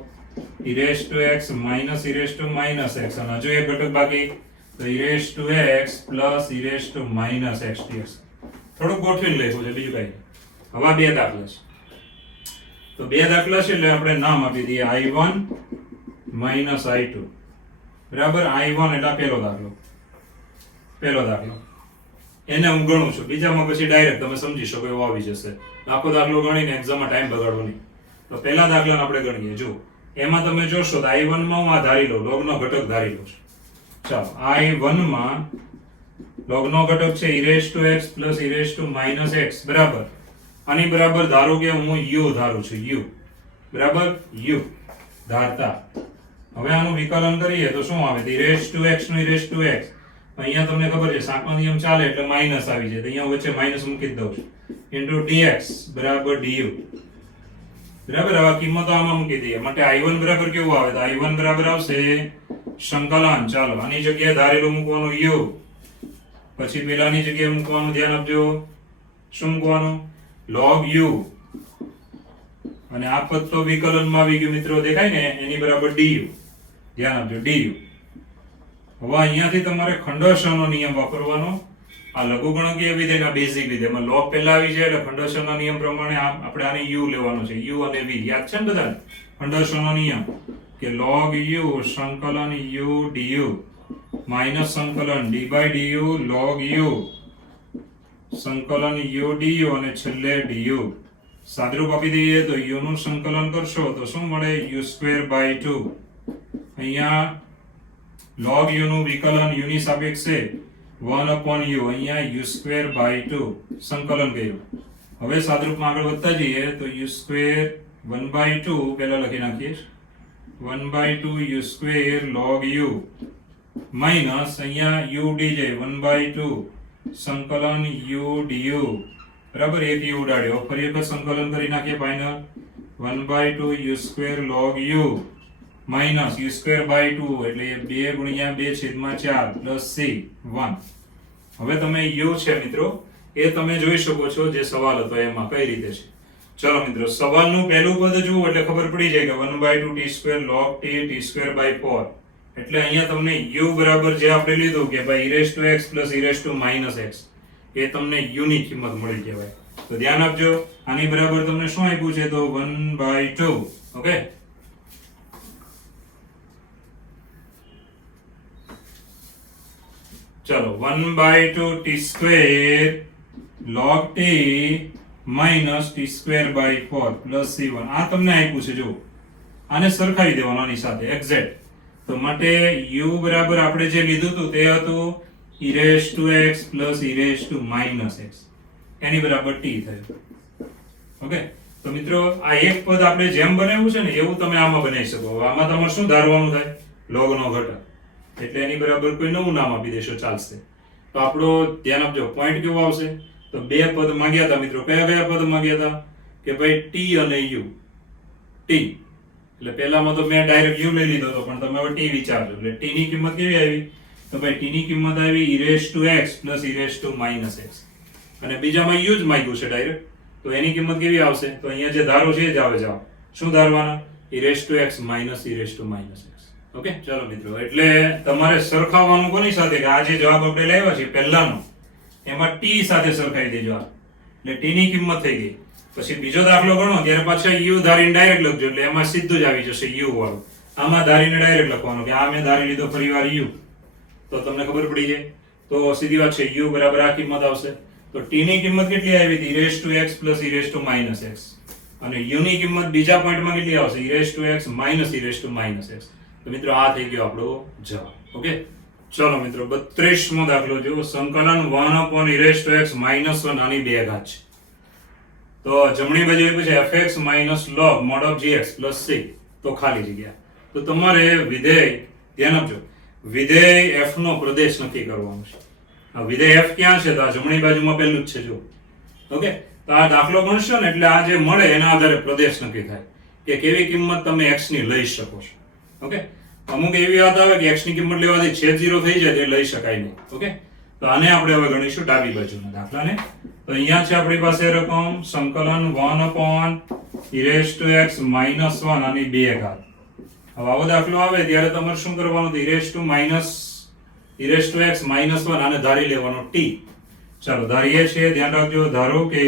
e2x - e−x. અને હજુ એક ઘટક બાકી તો e2x + e−x dx. થોડુંક ગોઠવીને લખ્યું છે, બીજું કઈ. હવે આ બે દાખલા છે. તો બે દાખલા છે એટલે આપણે નામ આપી દઈએ i1 - i2. બરાબર, i1 એટલે પહેલો દાખલો એને હું ગણું છું. બીજામાં પછી ડાયરેક્ટ તમે સમજી શકો એવો આવી જશે. આખો દાખલો ગણીને એક્ઝામમાં ટાઈમ બગાડવો નહીં. તો પહેલા દાખલાને આપણે ગણીએ. જો એમાં તમે જોશો તો i1 માં હું આ ધારી લઉં, log નો ઘટક ધારી લઉં છું. ચાલો, i1 માં log નો ઘટક છે e2x + e−x બરાબર. આની બરાબર ધારો કે હું u ધારું છું. u બરાબર, u ધારતા. હવે આનું વિકલન કરીએ તો શું આવે? e2x નું e2x. અહીંયા તમને ખબર છે સાતમા નિયમ ચાલે એટલે માઈનસ આવી જાય, તો અહીંયા વચ્ચે માઈનસ મૂકી દઉં છું. dx બરાબર du. બરાબર, આવા કિંમતો આમાં મૂકી દઈએ. માટે i1 બરાબર કેવું આવે? તો i1 બરાબર આવશે સંકલન. ચાલો, આની જગ્યાએ ધારેલું મૂકવાનું u, પછી પેલાની જગ્યાએ મૂકવાનું. ધ્યાન આપજો, શું મૂકવાનું? log u. અને આ પદ તો વિકલનમાં આવી ગયું મિત્રો, દેખાય ને, એની બરાબર du. ધ્યાન આપજો, du. હવે અહીંયાથી તમારે ખંડોષણનો નિયમ વાપરવાનો. આ લઘુગણકીય વિધેય ના બેઝિક વિધેય માં log પહેલા આવી જાય એટલે ખંડોષણના નિયમ પ્રમાણે આપણે આને u લેવાનો છે. u અને v યાદ છે ને બધાને? ખંડોષણનો નિયમ કે log u સંકલન u du માઈનસ સંકલન d/du log u સંકલન u du અને છેલ્લે du. સાદરૂપ આપી દઈએ તો u નું સંકલન કરશો તો શું મળે? u²/2. અહીંયા log u નું વિકલન u ની સાપેક્ષે 1 upon u, અહીંયા u square by 2 સંકલન કર્યું. હવે સાદરૂપમાં આગળ વધતા જઈએ તો u square 1 by 2 પહેલા લખી નાખીએ 1 by 2 u square log u minus અહીંયા u dj 1 by 2 સંકલન u du બરાબર. એક u ઉડાડ્યો, ફરી એક સંકલન કરી નાખીએ final 1 by 2 u square log u minus u square by 2 એટલે 2 ગુણ્યા 2 છેદમાં 4 પ્લસ c 1. હવે તમે u છે મિત્રો એ તમે જોઈ શકો છો જે સવાલ હતો એમાં કઈ રીતે છે. ચલો મિત્રો સવાલનું પહેલું પદ જુઓ એટલે ખબર પડી જાય કે 1 by 2 t square log t t square by 4 એટલે અહીંયા તમને u બરાબર જે આપણે લીધું કે ભાઈ e raised to x plus e raised to minus x એ તમને u ની કિંમત મળી કહેવાય. તો ધ્યાન આપજો આની બરાબર તમને શું આપ્યું છે તો 1 by 2. ઓકે ચલો 1 by 2 t square log t minus t square by 4 plus c1 આ તમને આપ્યું છે. જો આને સરખાવી દેવાનું આની સાથે એક્ઝેક્ટ. તો માટે u બરાબર આપણે જે લીધું હતું તે હતું e raised to x plus e raised to minus x એની બરાબર t થયું. ઓકે તો મિત્રો આ એક પદ આપણે જેમ બનાવ્યું છે ને એવું તમે આમાં બનાવી શકો. આમાં તમારે શું ધારવાનું થાય log નો ઘટક એટલે એની બરાબર કોઈ નવું નામ આપી દેશો ચાલશે. તો આપણો ધ્યાન આપજો પોઈન્ટ કેવો આવશે તો બે પદ માંગ્યા હતા મિત્રો. કયા કયા પદ માંગ્યા હતા કે ભાઈ t અને u. t એટલે પહેલામાં તો મેં ડાયરેક્ટ u લઈ લીધો હતો પણ તમે હવે t વિચારજો. એટલે t ની કિંમત કેવી આવી તો ભાઈ t ની કિંમત આવી e raised to x plus e raised to minus x અને બીજામાં u જ માંગ્યું છે ડાયરેક્ટ તો એની કિંમત કેવી આવશે તો અહીંયા જે ધારો છે એ જ આવે જાવ. શું ધારવાના e raised to x minus e raised to minus x. Okay ચલો મિત્રો એટલે તમારે સરખાવવાનું કોની સાથે કે આ જે જવાબ આપણે લાવ્યા છે પહેલાનો એમાં t સાથે સરખાવી દેજો. એટલે t ની કિંમત થઈ ગઈ. પછી બીજો દાખલો ગણો ત્યારે પાછા u ધારીને ડાયરેક્ટ લખજો એટલે એમાં સીધું જ આવી જશે u વાળું. આમાં ધારીને ડાયરેક્ટ લખવાનું કે આ મેં ધારી લીધો ફરીવાર u તો તમને ખબર પડી જાય. તો સીધી વાત છે u બરાબર આ કિંમત આવશે. તો t ની કિંમત કેટલી આવી હતી e raised to x plus e raised to minus x અને u ની કિંમત બીજા પોઈન્ટમાં કેટલી આવશે e raised to x minus e raised to minus x. તો મિત્રો આ થઈ ગયો આપણો જવાબ. ઓકે ચલો મિત્રો 32મો દાખલો જુઓ. સંકલન 1 upon e raised to x minus 1 આની 2 ઘાત છે. તો જમણી બાજુ આપ્યું છે fx minus log mod of gx plus c તો ખાલી જગ્યા. તો તમારે વિધેય ધ્યાન આપજો વિધેય f નો પ્રદેશ નક્કી કરવાનો છે. આ વિધેય f ક્યાં છે તો આ જમણી બાજુમાં પહેલું જ છે જો. ઓકે તો આ દાખલો ગણશો ને એટલે આ જે મળે એના આધારે પ્રદેશ નક્કી થાય કે કેવી કિંમત તમે x ની લઈ શકો છો. ઓકે અમુક એવી વાત આવે કે x ની કિંમત લેવાથી છેદ 0 થઈ જાય તે લઈ શકાય નહીં. ઓકે તો આને આપણે હવે ગણીશું ડાબી બાજુના દાખલાને. તો અહીંયા છે આપણી પાસે રકમ સંકલન 1 upon e raised to x minus 1 આની 2 ઘાત. હવે આવો દાખલો આવે ત્યારે તમારે શું કરવાનું e raised to x minus 1 આને ધારી લેવાનો t. ચાલો ધારીએ છીએ ધ્યાન રાખજો. ધારો કે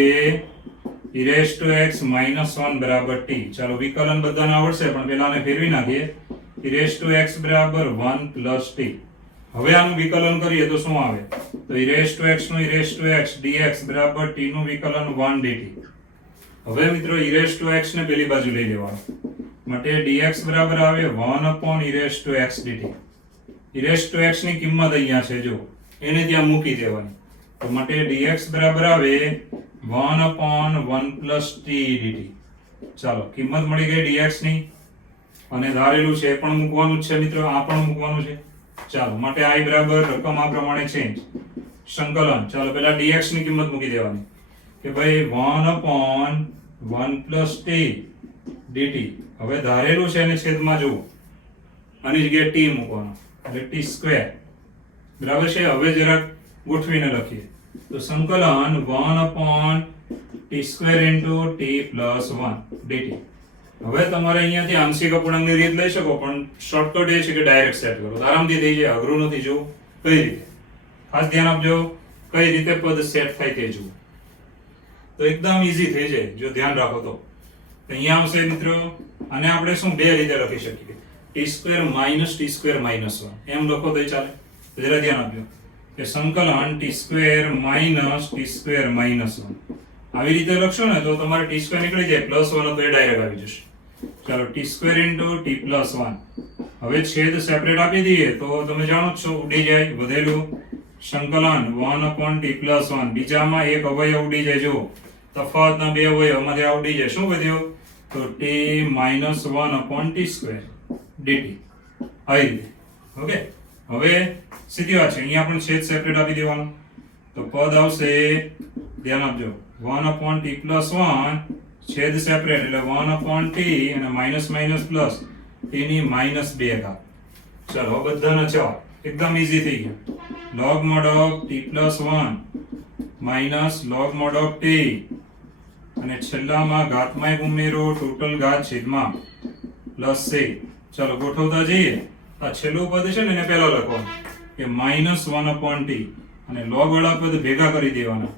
e raised to x minus 1 બરાબર t. ચાલો વિકલન બધાને આવડશે પણ પહેલા આને ફેરવી નાખીએ. e raised to x બરાબર 1 plus t. હવે આનું વિકલન કરીએ તો શું આવે તો e raised to x નું e raised to x dx બરાબર t નું વિકલન 1 dt. હવે મિત્રો e raised to x ને પેલી બાજુ લઈ લેવાનું માટે dx બરાબર આવે 1 upon e raised to x dt. e raised to x ની કિંમત અહીંયા છે જો એને ત્યાં મૂકી દેવાની તો માટે dx બરાબર આવે 1 upon 1 plus t dt. ચાલો કિંમત મળી ગઈ dx ની અને ધારેલું છે એ પણ મૂકવાનું જ છે મિત્રો આ પણ મૂકવાનું છે. ચાલો માટે i બરાબર રકમ આ પ્રમાણે ચેન્જ સંકલન. ચાલો પહેલા dx ની કિંમત મૂકી દેવાની કે ભાઈ 1 upon 1 plus t dt. હવે ધારેલું છે એને છેદમાં જુઓ આની જગ્યાએ t મૂકવાનો એટલે t સ્ક્વેર બરાબર છે. હવે જરાક ગોઠવીને લખીએ તો સંકલન 1 upon t square into t plus 1 dt. હવે તમારે અહીંયાથી આંશિક અપૂર્ણાંકની રીત લઈ શકો પણ શોર્ટકટ એ છે કે ડાયરેક્ટ સેટ કરો આરામથી થઈ જાય. અઘરું નથી. જો કઈ રીતે ખાસ ધ્યાન આપજો કઈ રીતે પદ સેટ થાય તે જુઓ તો એકદમ ઈઝી થઈ જાય જો ધ્યાન રાખો તો. અહીંયા આવશે મિત્રો અને આપણે શું બે રીતે લખી શકીએ t square minus t square minus 1 એમ લખો તો ચાલે. જરા ધ્યાન આપજો કે સંકલન t square minus t square minus 1 આવી રીતે લખશો ને તો તમારે t square નીકળી જાય પ્લસ 1 તો એ ડાયરેક્ટ આવી જશે. ચાલો t square into t plus 1 હવે છેદ સેપરેટ આપી દઈએ તો તમે જાણો જ છો ઉડી જાય વધેલું સંકલન 1/t+1 બીજામાં એક અવયવ ઉડી જાય જો તફાવતના બે અવયવમાંથી આ ઉડી જાય શું વધ્યું તો t - 1/t² dt આવી રીતે ઓકે હવે સીધી વાત છે અહીંયા પણ છેદ સેપરેટ આપી દેવાનો તો પદ આવશે ધ્યાન આપજો 1/t+1 છેદ સેપરેટ એટલે 1/t અને માઈનસ માઈનસ પ્લસ t ની -2 ઘાત ચલો બધાના જવાબ એકદમ ઈઝી થઈ ગયું log mod of t+1 minus log mod of t અને છેલ્લામાં ઘાતમાં એક ઉમેરો ટોટલ ઘાત છેદમાં પ્લસ c ચલો ગોઠવતા જઈએ આ છેલ્લું પદ છે ને એને પહેલા લખવાનું કે -1/t અને log વાળા પદ ભેગા કરી દેવાના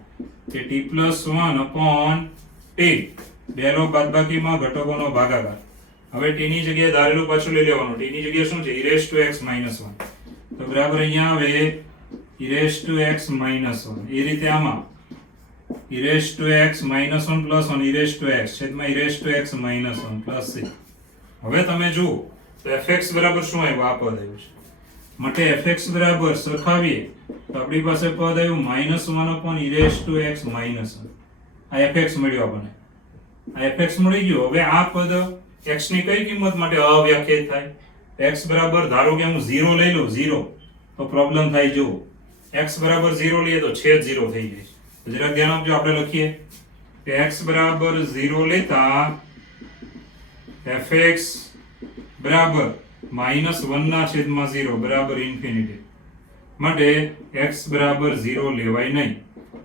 કે t+1/t બે log બાદબાકીમાં ઘટકોનો ભાગાકાર હવે t ની જગ્યાએ ધારેલું પાછું લઈ લેવાનું t ની જગ્યાએ શું છે e⁻x - 1 તો બરાબર અહીંયા આવે e⁻x - 1 એ રીતે આમાં e⁻x - 1 + 1 e⁻x છેદમાં e⁻x - 1 પ્લસ c હવે તમે જુઓ તો fx બરાબર શું આવ્યું આ પદ આવ્યું છે માટે fx બરાબર સરખાવીએ તો આપણી પાસે પદ આવ્યું -1/e⁻x - 1 આ fx મળ્યો આપણને આ fx મળી ગયો હવે આ પદ x ની કઈ કિંમત માટે અવ્યાખ્યાયિત થાય x બરાબર ધારો કે હું 0 લઈ લઉં 0 તો પ્રોબ્લેમ થાય જો x બરાબર 0 લઈએ તો છેદ 0 થઈ જાય તો જરાક ધ્યાન આપજો આપણે લખીએ કે x બરાબર 0 લેતા fx બરાબર -1/0 બરાબર ઇન્ફિનિટી માટે x બરાબર 0 લેવાય નહીં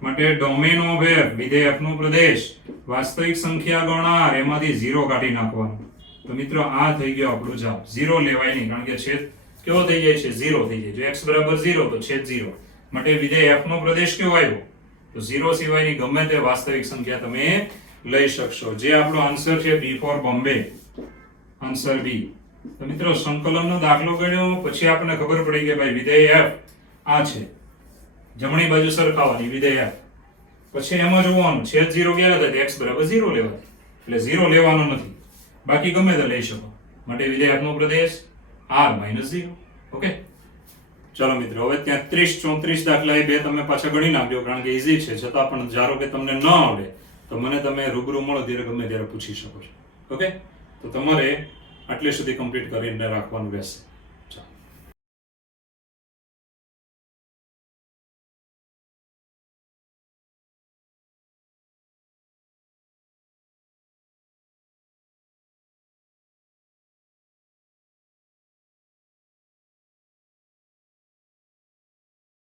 માટે ડોમેન ઓફ f વિધેય f નો પ્રદેશ વાસ્તવિક સંખ્યા ગણાર એમાંથી 0 કાઢી નાખવાનો તો મિત્રો આ થઈ ગયો આપણો જવાબ 0 લેવાય નહીં કારણ કે છેદ કેવો થઈ જાય છે 0 થઈ જાય જો x બરાબર 0 તો છેદ 0 માટે વિધેય f નો પ્રદેશ કેવો આવ્યો તો 0 સિવાયની ગમે તે વાસ્તવિક સંખ્યા તમે લઈ શકશો જે આપણો આન્સર છે B for Bombay answer B તો મિત્રો સંકલનનો દાખલો ગણ્યો પછી આપણને ખબર પડી કે ભાઈ વિધેય f આ છે જમણી બાજુ સરખાવવાની વિધેય f પછી એમાં જોવાનું છેદ 0 ક્યારે થાય x બરાબર 0 લેવાય એટલે 0 લેવાનો નથી બાકી ગમે તે લઈ શકો માટે વિધેય f નો પ્રદેશ r - 0 ઓકે ચાલો મિત્રો હવે ત્યાં 30 34 દાખલા એ બે તમે પાછા ગણી નાખજો કારણ કે ઈઝી છે છતાં પણ ધારો કે તમને ન આવડે તો મને તમે રૂબરૂ મળો ત્યારે ગમે ત્યારે પૂછી શકો છો ઓકે તો તમારે આટલે સુધી કમ્પ્લીટ કરીને રાખવાનું રહેશે